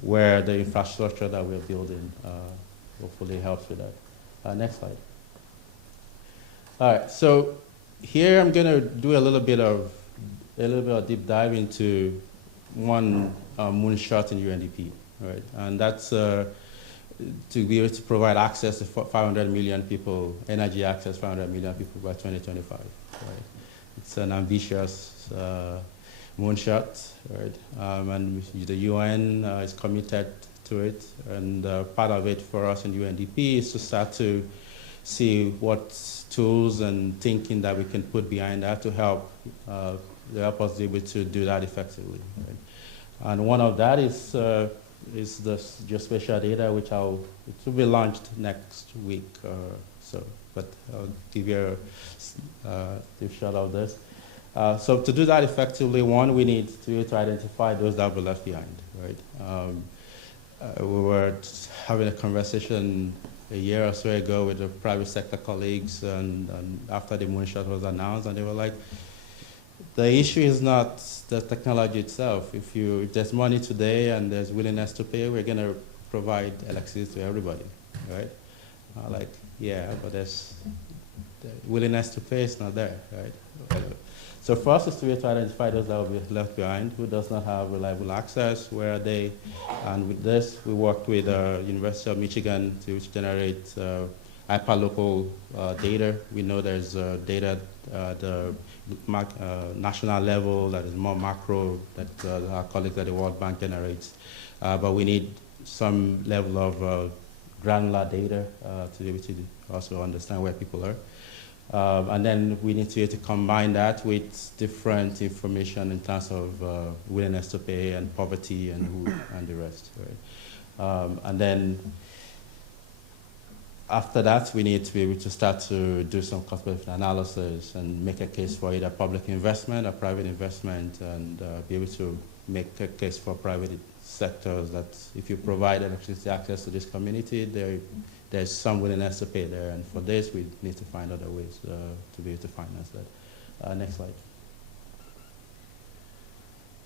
where the infrastructure that we're building hopefully helps with that. Next slide. All right, so here I'm going to do a little bit of deep dive into one moonshot in UNDP, right? And that's to be able to provide access to 500 million people, energy access 500 million people by 2025, right? It's an ambitious moonshot, right? And the UN is committed to it, and part of it for us in UNDP is to start to see what tools and thinking that we can put behind that to help us be able to do that effectively. Right? And one of that is the geospatial data, which it will be launched next week or so. But I'll give you a deep shot of this. So to do that effectively, one, we need to be able to identify those that were left behind, right? We were having a conversation a year or so ago with the private sector colleagues, and after the moonshot was announced, and they were like, the issue is not the technology itself. If there's money today and there's willingness to pay, we're going to provide electricity to everybody, right? Like, yeah, but the willingness to pay is not there, right? So for us, it's to be able to identify those that will be left behind, who does not have reliable access, where are they? And with this, we worked with University of Michigan to generate hyperlocal data. We know there's data at the national level that is more macro that our colleagues at the World Bank generates. But we need some level of granular data to be able to also understand where people are. And then we need to be able to combine that with different information in terms of willingness to pay and poverty and the rest. Right? And then after that, we need to be able to start to do some cost-benefit analysis and make a case for either public investment or private investment, and be able to make a case for private sectors that if you provide electricity access to this community, there's some willingness to pay there. And for this, we need to find other ways to be able to finance that. Next slide.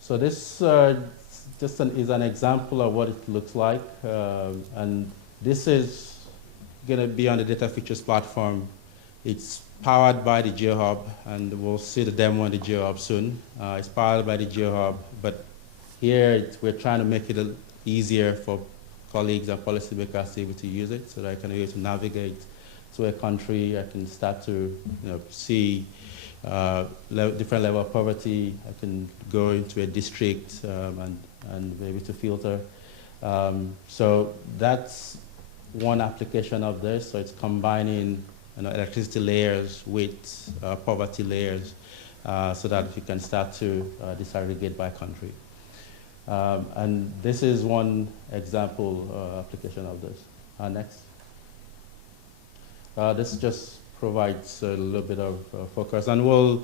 So this is an example of what it looks like. And this is going to be on the Data Features platform. It's powered by the GeoHub, and we'll see the demo on the GeoHub soon. It's powered by the GeoHub, but here we're trying to make it easier for colleagues and policymakers to be able to use it, so that I can be able to navigate to a country. I can start to see different level of poverty. I can go into a district and be able to filter. So that's one application of this. So it's combining electricity layers with poverty layers, so that you can start to disaggregate by country. And this is one example application of this. Next. This just provides a little bit of focus, and we'll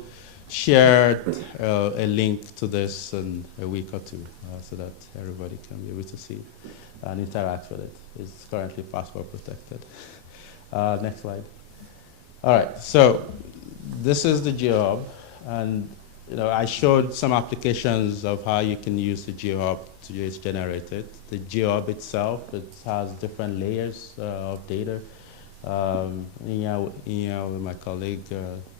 share a link to this in a week or two, so that everybody can be able to see it and interact with it. It's currently password protected. Next slide. All right, so this is the GeoHub, and I showed some applications of how you can use the GeoHub to generate it. The GeoHub itself, it has different layers of data. Ian with my colleague,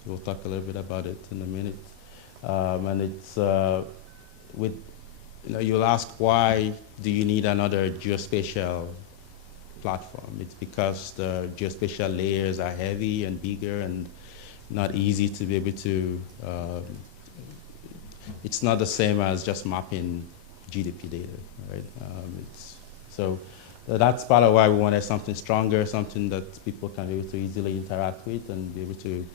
we'll talk a little bit about it in a minute. And it's you'll ask, why do you need another geospatial platform? It's because the geospatial layers are heavy and bigger and not easy to be able to. It's not the same as just mapping GDP data, right? So that's part of why we wanted something stronger, something that people can be able to easily interact with and be able to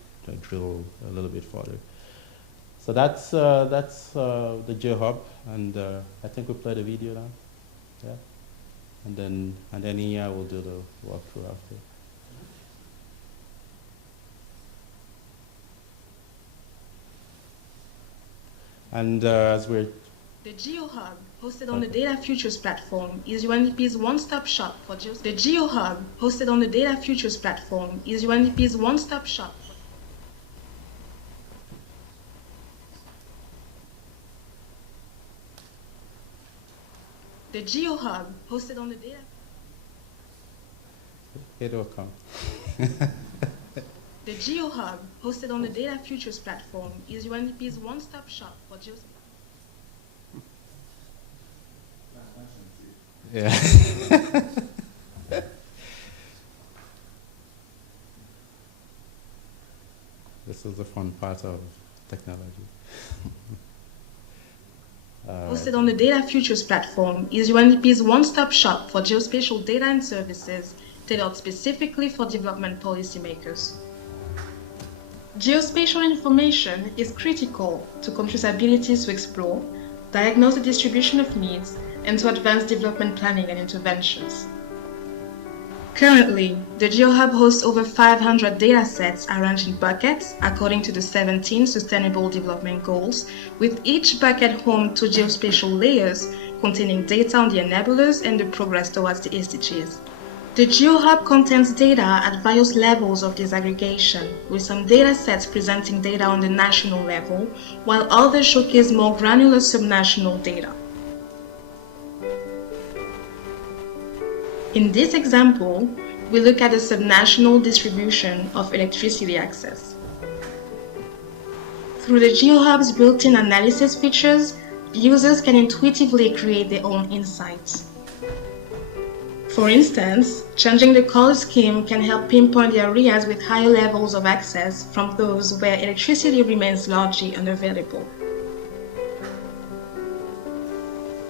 drill a little bit further. So that's the GeoHub, and I think we play the video now, yeah. And then Ian will do the walkthrough after. And as we're The GeoHub, hosted on the Data Futures platform, is UNDP's one-stop shop for The GeoHub, hosted on the Data Futures platform, is UNDP's one-stop shop. The GeoHub, hosted on the Data. It will come. The GeoHub, hosted on the Data Futures platform, is UNDP's one-stop shop for geospatial. Yeah. This is the fun part of technology. Hosted on the Data Futures platform is UNDP's one-stop shop for geospatial data and services tailored specifically for development policymakers. Geospatial information is critical to countries' abilities to explore, diagnose the distribution of needs, and to advance development planning and interventions. Currently, the GeoHub hosts over 500 datasets arranged in buckets according to the 17 Sustainable Development Goals, with each bucket home to geospatial layers containing data on the enablers and the progress towards the SDGs. The GeoHub contains data at various levels of disaggregation, with some datasets presenting data on the national level, while others showcase more granular subnational data. In this example, we look at the subnational distribution of electricity access. Through the GeoHub's built-in analysis features, users can intuitively create their own insights. For instance, changing the color scheme can help pinpoint the areas with higher levels of access from those where electricity remains largely unavailable.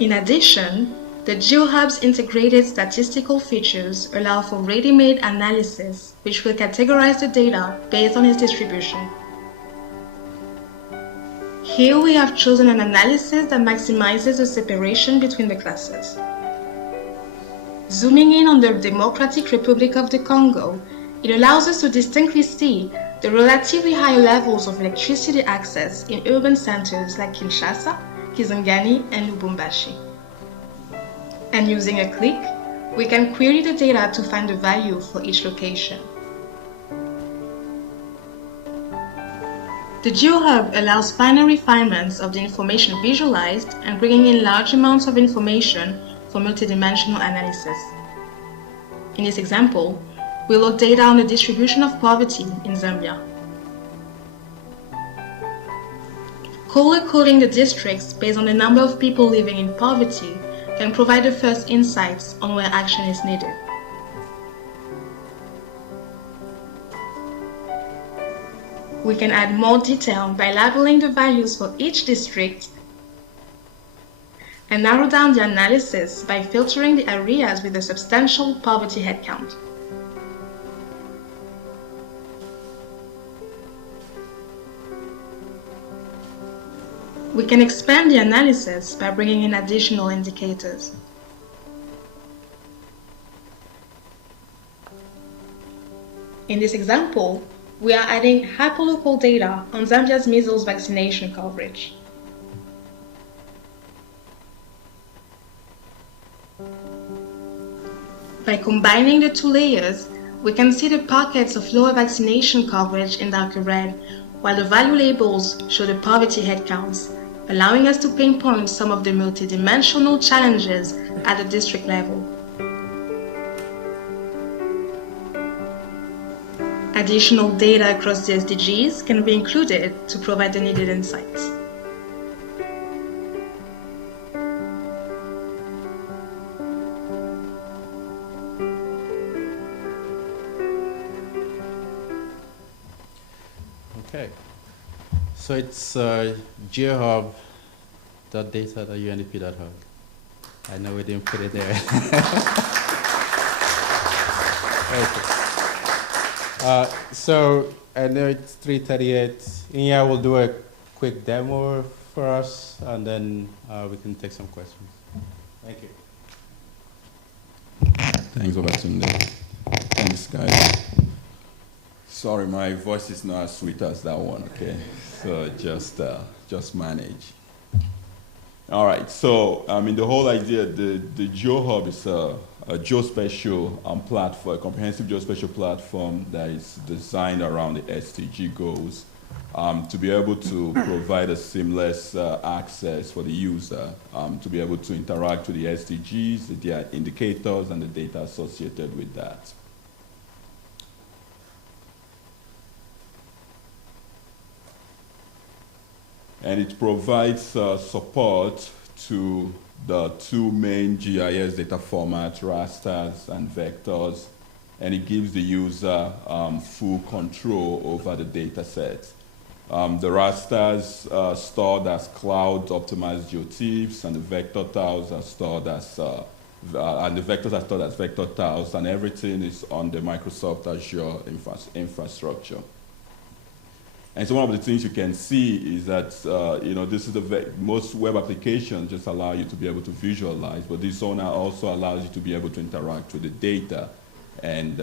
In addition, the GeoHub's integrated statistical features allow for ready-made analysis, which will categorize the data based on its distribution. Here we have chosen an analysis that maximizes the separation between the classes. Zooming in on the Democratic Republic of the Congo, it allows us to distinctly see the relatively higher levels of electricity access in urban centers like Kinshasa, Kisangani, and Lubumbashi. And using a click, we can query the data to find the value for each location. The GeoHub allows finer refinements of the information visualized and bringing in large amounts of information for multidimensional analysis. In this example, we load data on the distribution of poverty in Zambia. Color-coding the districts based on the number of people living in poverty can provide the first insights on where action is needed. We can add more detail by labeling the values for each district and narrow down the analysis by filtering the areas with a substantial poverty headcount. We can expand the analysis by bringing in additional indicators. In this example, we are adding hyperlocal data on Zambia's measles vaccination coverage. By combining the two layers, we can see the pockets of lower vaccination coverage in darker red, while the value labels show the poverty headcounts, allowing us to pinpoint some of the multidimensional challenges at the district level. Additional data across the SDGs can be included to provide the needed insights. Okay. So it's geohub.data.undp.org. I know we didn't put it there. Okay. So I know it's 3:38. Inya will do a quick demo for us, and then we can take some questions. Thank you. Thanks, Babatunde. Thanks, guys. Sorry, my voice is not as sweet as that one, okay? So just manage. All right, so I mean the whole idea, the GeoHub is a geospatial platform, a comprehensive geospatial platform that is designed around the SDG goals to be able to provide a seamless access for the user to be able to interact with the SDGs, their indicators, and the data associated with that. And it provides support to the two main GIS data formats, rasters and vectors, and it gives the user full control over the data set. The rasters are stored as cloud-optimized geotips, and the vector tiles are stored as vector tiles, and everything is on the Microsoft Azure infrastructure. And so one of the things you can see is that, this is most web applications just allow you to be able to visualize, but this one also allows you to be able to interact with the data. And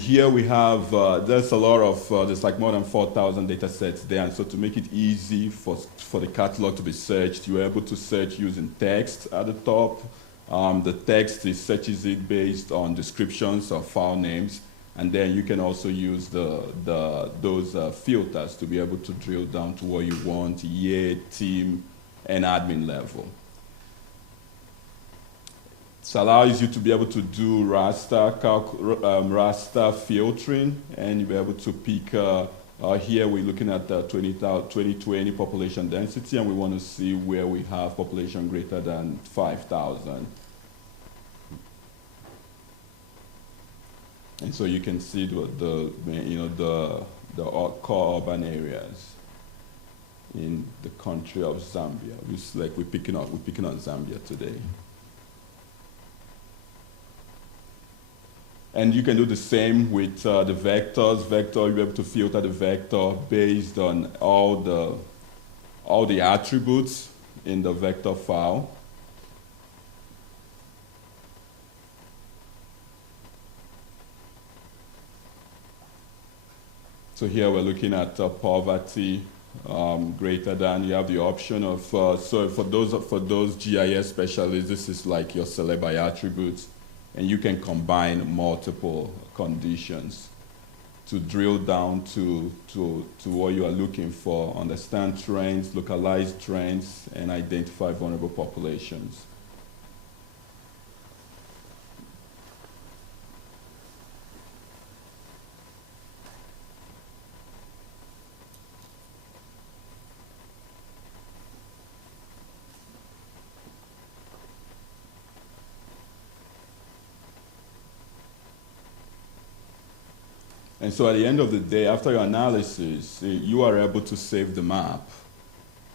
here we have, there's a lot of, there's like more than 4,000 data sets there. And so to make it easy for the catalog to be searched, you're able to search using text at the top. The text searches it based on descriptions or file names. And then you can also use those filters to be able to drill down to what you want, year, team, and admin level. It allows you to be able to do raster filtering, and you'll be able to pick, here we're looking at the 2020 population density, and we want to see where we have population greater than 5,000. And so you can see the core urban areas in the country of Zambia. We're picking on Zambia today. And you can do the same with the vectors. Vector, you'll be able to filter the vector based on all the attributes in the vector file. So here we're looking at poverty greater than. You have the option of, so for those GIS specialists, this is like your select by attributes, and you can combine multiple conditions to drill down to what you are looking for, understand trends, localize trends, and identify vulnerable populations. And so at the end of the day, after your analysis, you are able to save the map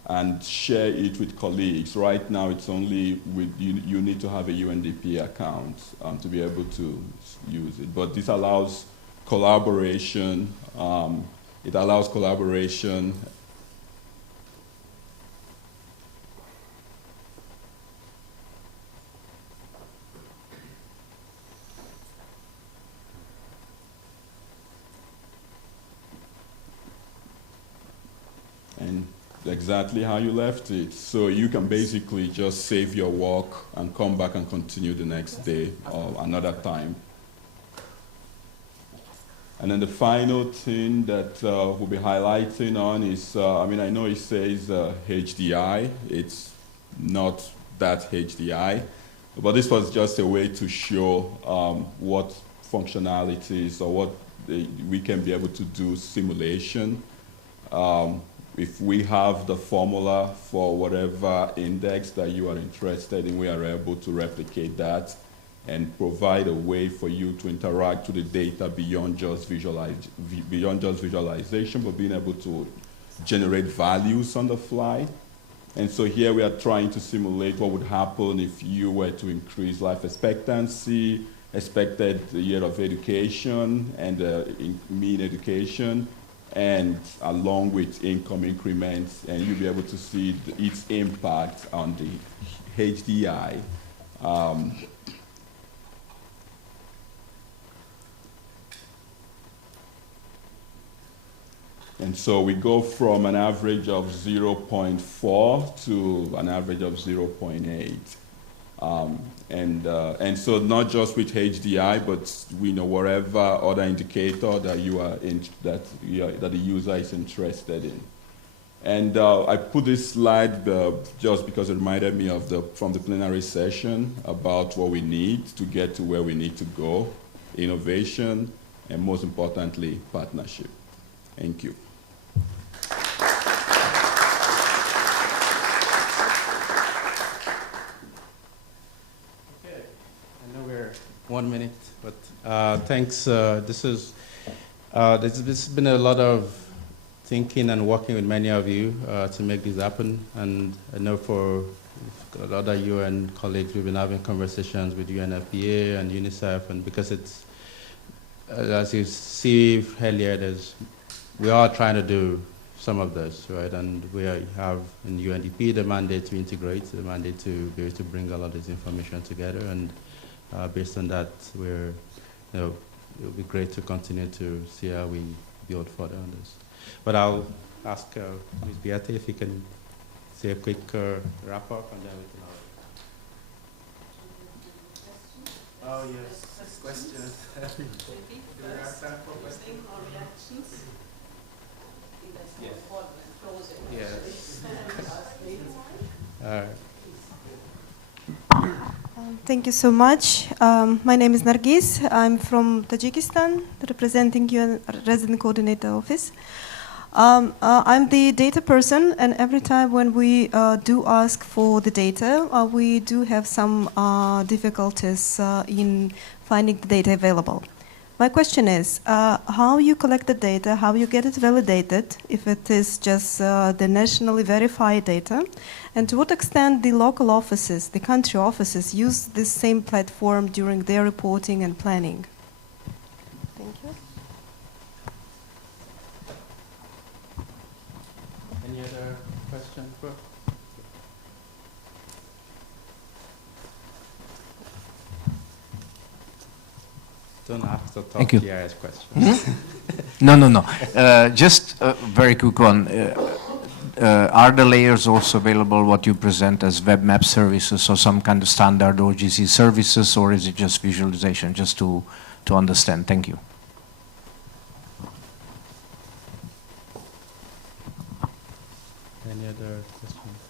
and share it with colleagues. Right now, it's only you need to have a UNDP account to be able to use it. But this allows collaboration. It allows collaboration. And exactly how you left it. So you can basically just save your work and come back and continue the next day or another time. And then the final thing that we'll be highlighting on is, I know it says HDI. It's not that HDI, but this was just a way to show what functionalities or what we can be able to do simulation. If we have the formula for whatever index that you are interested in, we are able to replicate that and provide a way for you to interact with the data beyond just visualization, but being able to generate values on the fly. And so here we are trying to simulate what would happen if you were to increase life expectancy, expected year of education, and mean education, and along with income increments, and you'll be able to see its impact on the HDI. And so we go from an average of 0.4 to an average of 0.8. And so not just with HDI, but we know whatever other indicator that that the user is interested in. And I put this slide just because it reminded me of from the plenary session about what we need to get to where we need to go: innovation, and most importantly, partnership. Thank you. Okay, I know we're 1 minute, but thanks. This has been a lot of thinking and working with many of you to make this happen. And I know for a lot of UN colleagues, we've been having conversations with UNFPA and UNICEF, and because it's, as you see earlier, we are trying to do some of this, right? And we have in UNDP the mandate to integrate, the mandate to be able to bring a lot of this information together, and based on that, it'll be great to continue to see how we build further on this. But I'll ask Ms. Beate if you can say a quick wrap up, and then we can all. Oh yes, questions. Yes. Thank you so much. My name is Nargis. I'm from Tajikistan, representing UN Resident Coordinator Office. I'm the data person, and every time when we do ask for the data, we do have some difficulties in finding the data available. My question is, how you collect the data, how you get it validated, if it is just the nationally verified data, and to what extent the local offices, the country offices, use this same platform during their reporting and planning? Thank you. Any other questions? Don't have to talk TRS questions. No. Just a very quick one. Are the layers also available, what you present as web map services or some kind of standard OGC services, or is it just visualization, just to understand? Thank you. Any other questions?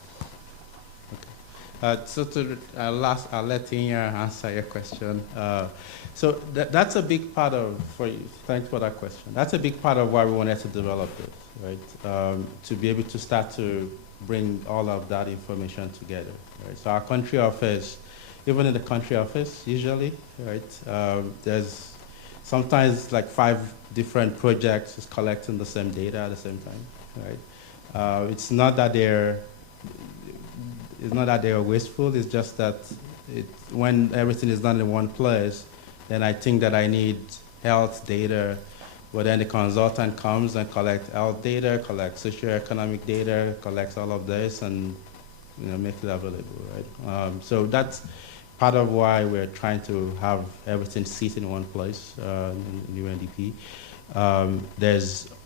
Okay. I'll let Inya answer your question. So that's a big part of, thanks for that question. That's a big part of why we wanted to develop it, right? To be able to start to bring all of that information together, right? So our country office, even in the country office, usually, right? There's sometimes like 5 different projects is collecting the same data at the same time, right? It's not that they're wasteful, it's just that when everything is done in one place, then I think that I need health data, but then the consultant comes and collects health data, collects socioeconomic data, collects all of this, and make it available, right? So that's part of why we're trying to have everything sit in one place in UNDP.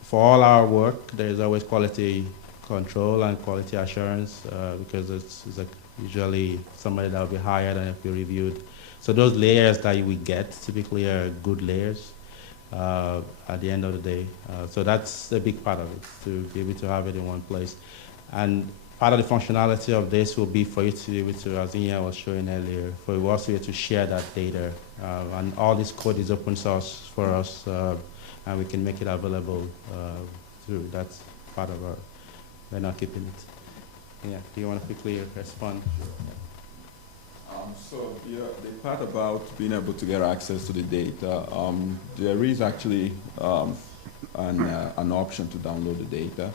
For all our work, there's always quality control and quality assurance because it's usually somebody that will be hired and be reviewed. So those layers that we get typically are good layers at the end of the day. So that's a big part of it, to be able to have it in one place. And part of the functionality of this will be for you to be able to, as Inya was showing earlier, for you also to share that data. And all this code is open source for us, and we can make it available through. That's part of our, we're not keeping it. Yeah, do you want to quickly respond? So the part about being able to get access to the data, there is actually an option to download the data.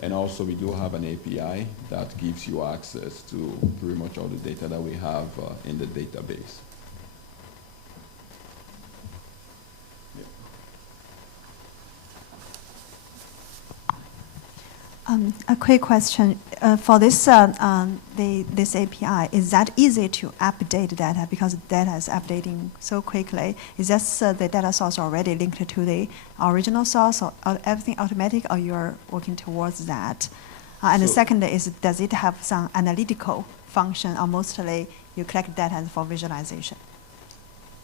And also we do have an API that gives you access to pretty much all the data that we have in the database. A quick question. For this this API, is that easy to update data because data is updating so quickly? Is that the data source already linked to the original source, or everything automatic, or you're working towards that? And the second is, does it have some analytical function, or mostly you collect data for visualization?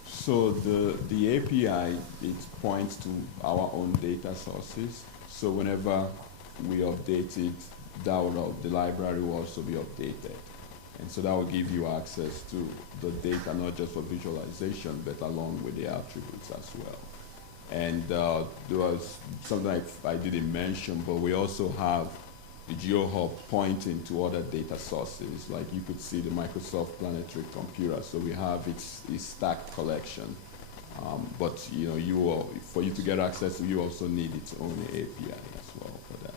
So the API, it points to our own data sources. So whenever we update it, the library will also be updated. And so that will give you access to the data, not just for visualization, but along with the attributes as well. And there was something I didn't mention, but we also have the GeoHub pointing to other data sources. Like you could see the Microsoft Planetary Computer. So we have its stacked collection. But for you to get access to, you also need its own API as well for that.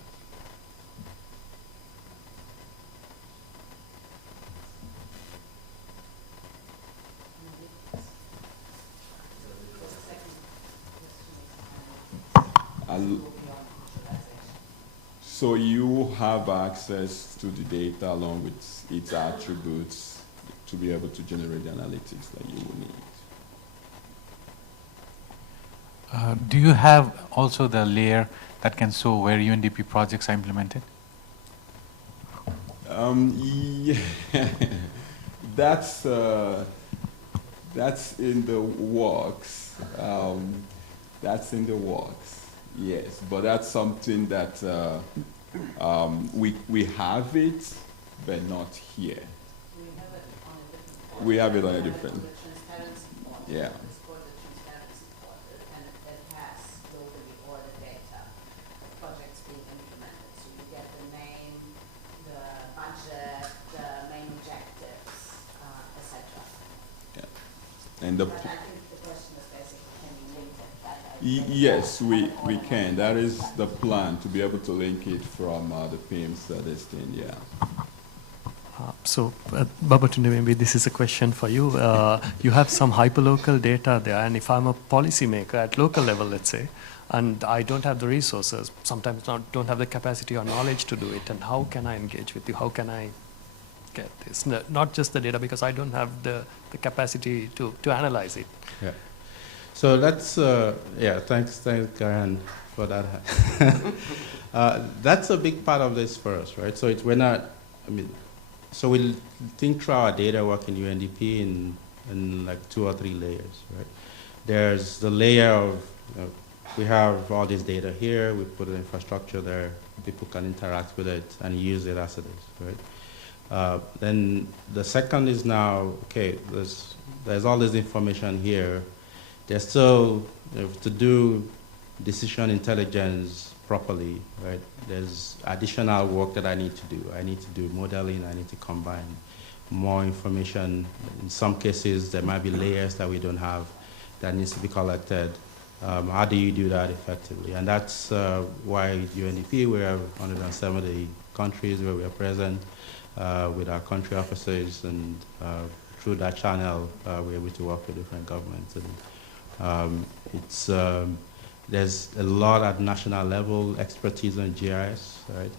So you have access to the data along with its attributes to be able to generate the analytics that you will need. Do you have also the layer that can show where UNDP projects are implemented? Yeah, that's in the works. That's in the works. Yes, but that's something that we have it, but not here. We have it on a different. Yeah. And the yes, we can. That is the plan, to be able to link it from the PIMS this thing, yeah. So, Babatunde, maybe this is a question for you. You have some hyperlocal data there, and if I'm a policymaker at local level, let's say, and I don't have the resources, sometimes don't have the capacity or knowledge to do it, and how can I engage with you? How can I get this? Not just the data, because I don't have the capacity to analyze it. Yeah. So that's, thanks Karen for that. That's a big part of this for us, right? So we're not, so we'll think through our data work in UNDP in like 2 or 3 layers, right? There's the layer of, we have all this data here, we put an infrastructure there, people can interact with it and use it as it is, right? Then the second is now, okay, there's all this information here. There's still, to do decision intelligence properly, right? There's additional work that I need to do. I need to do modeling, I need to combine more information. In some cases, there might be layers that we don't have that needs to be collected. How do you do that effectively? And that's why UNDP, we have 170 countries where we are present with our country officers, and through that channel, we're able to work with different governments. And, there's a lot at national level expertise on GIS, right?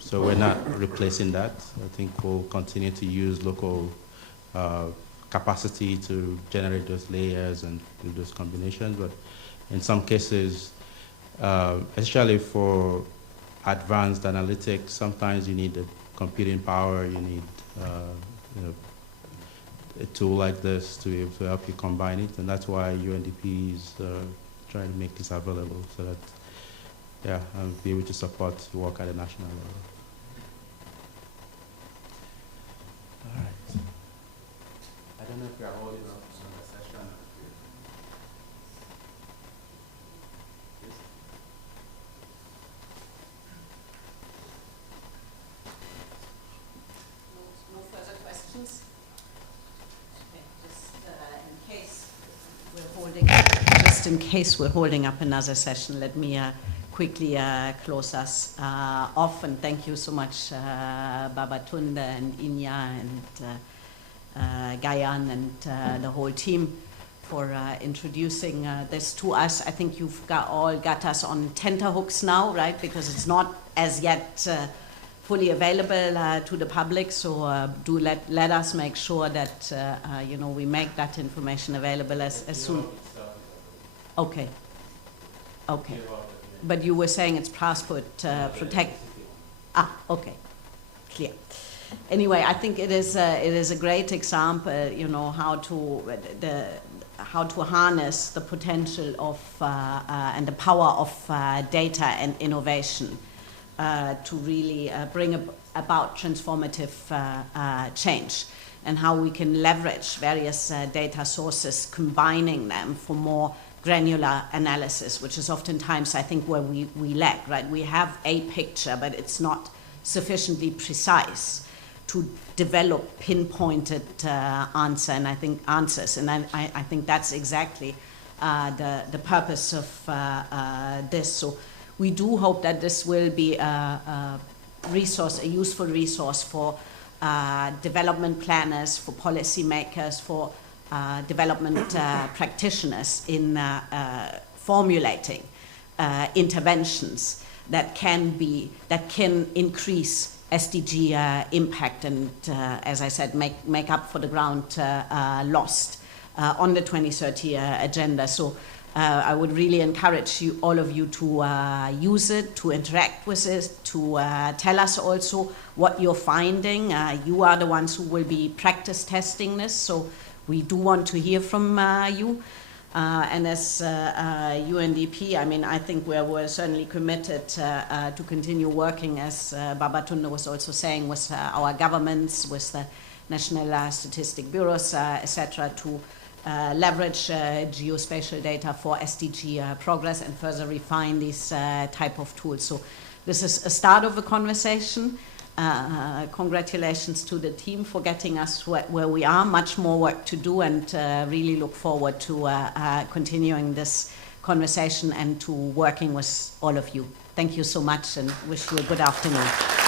So we're not replacing that. I think we'll continue to use local capacity to generate those layers and do those combinations. But in some cases, especially for advanced analytics, sometimes you need the computing power, you need a tool like this to be able to help you combine it, and that's why UNDP is trying to make this available, so that, I'll be able to support work at a national level. All right. I don't know if we are holding up another session. No further questions? Just in case we're holding up another session, let me quickly close us off. And thank you so much, Babatunde and Inya and Gayan and the whole team introducing this to us. I think you've all got us on tenterhooks now, right? Because it's not as yet fully available to the public. So do let us make sure that you know, we make that information available as soon. Okay. Okay. But you were saying it's passport protect. Ah, okay. Clear. Anyway, I think it is a great example, you know, how to harness the potential of and the power of data and innovation to really bring about transformative change, and how we can leverage various data sources, combining them for more granular analysis, which is oftentimes, I think, where we lack, right? We have a picture, but it's not sufficiently precise to develop pinpointed answers, and I think that's exactly the purpose of this. So we do hope that this will be a useful resource for development planners, for policymakers, for development practitioners in formulating interventions that can increase SDG impact and, as I said, make up for the ground lost on the 2030 agenda. So I would really encourage all of you to use it, to interact with it, to tell us also what you're finding. You are the ones who will be practice testing this, so we do want to hear from you. And as UNDP, I mean, I think we're certainly committed to continue working, as Babatunde was also saying, with our governments, with the national statistic bureaus, etc., to leverage geospatial data for SDG progress and further refine these type of tools. So this is a start of a conversation. Congratulations to the team for getting us where we are. Much more work to do, and really look forward to continuing this conversation and to working with all of you. Thank you so much, and wish you a good afternoon.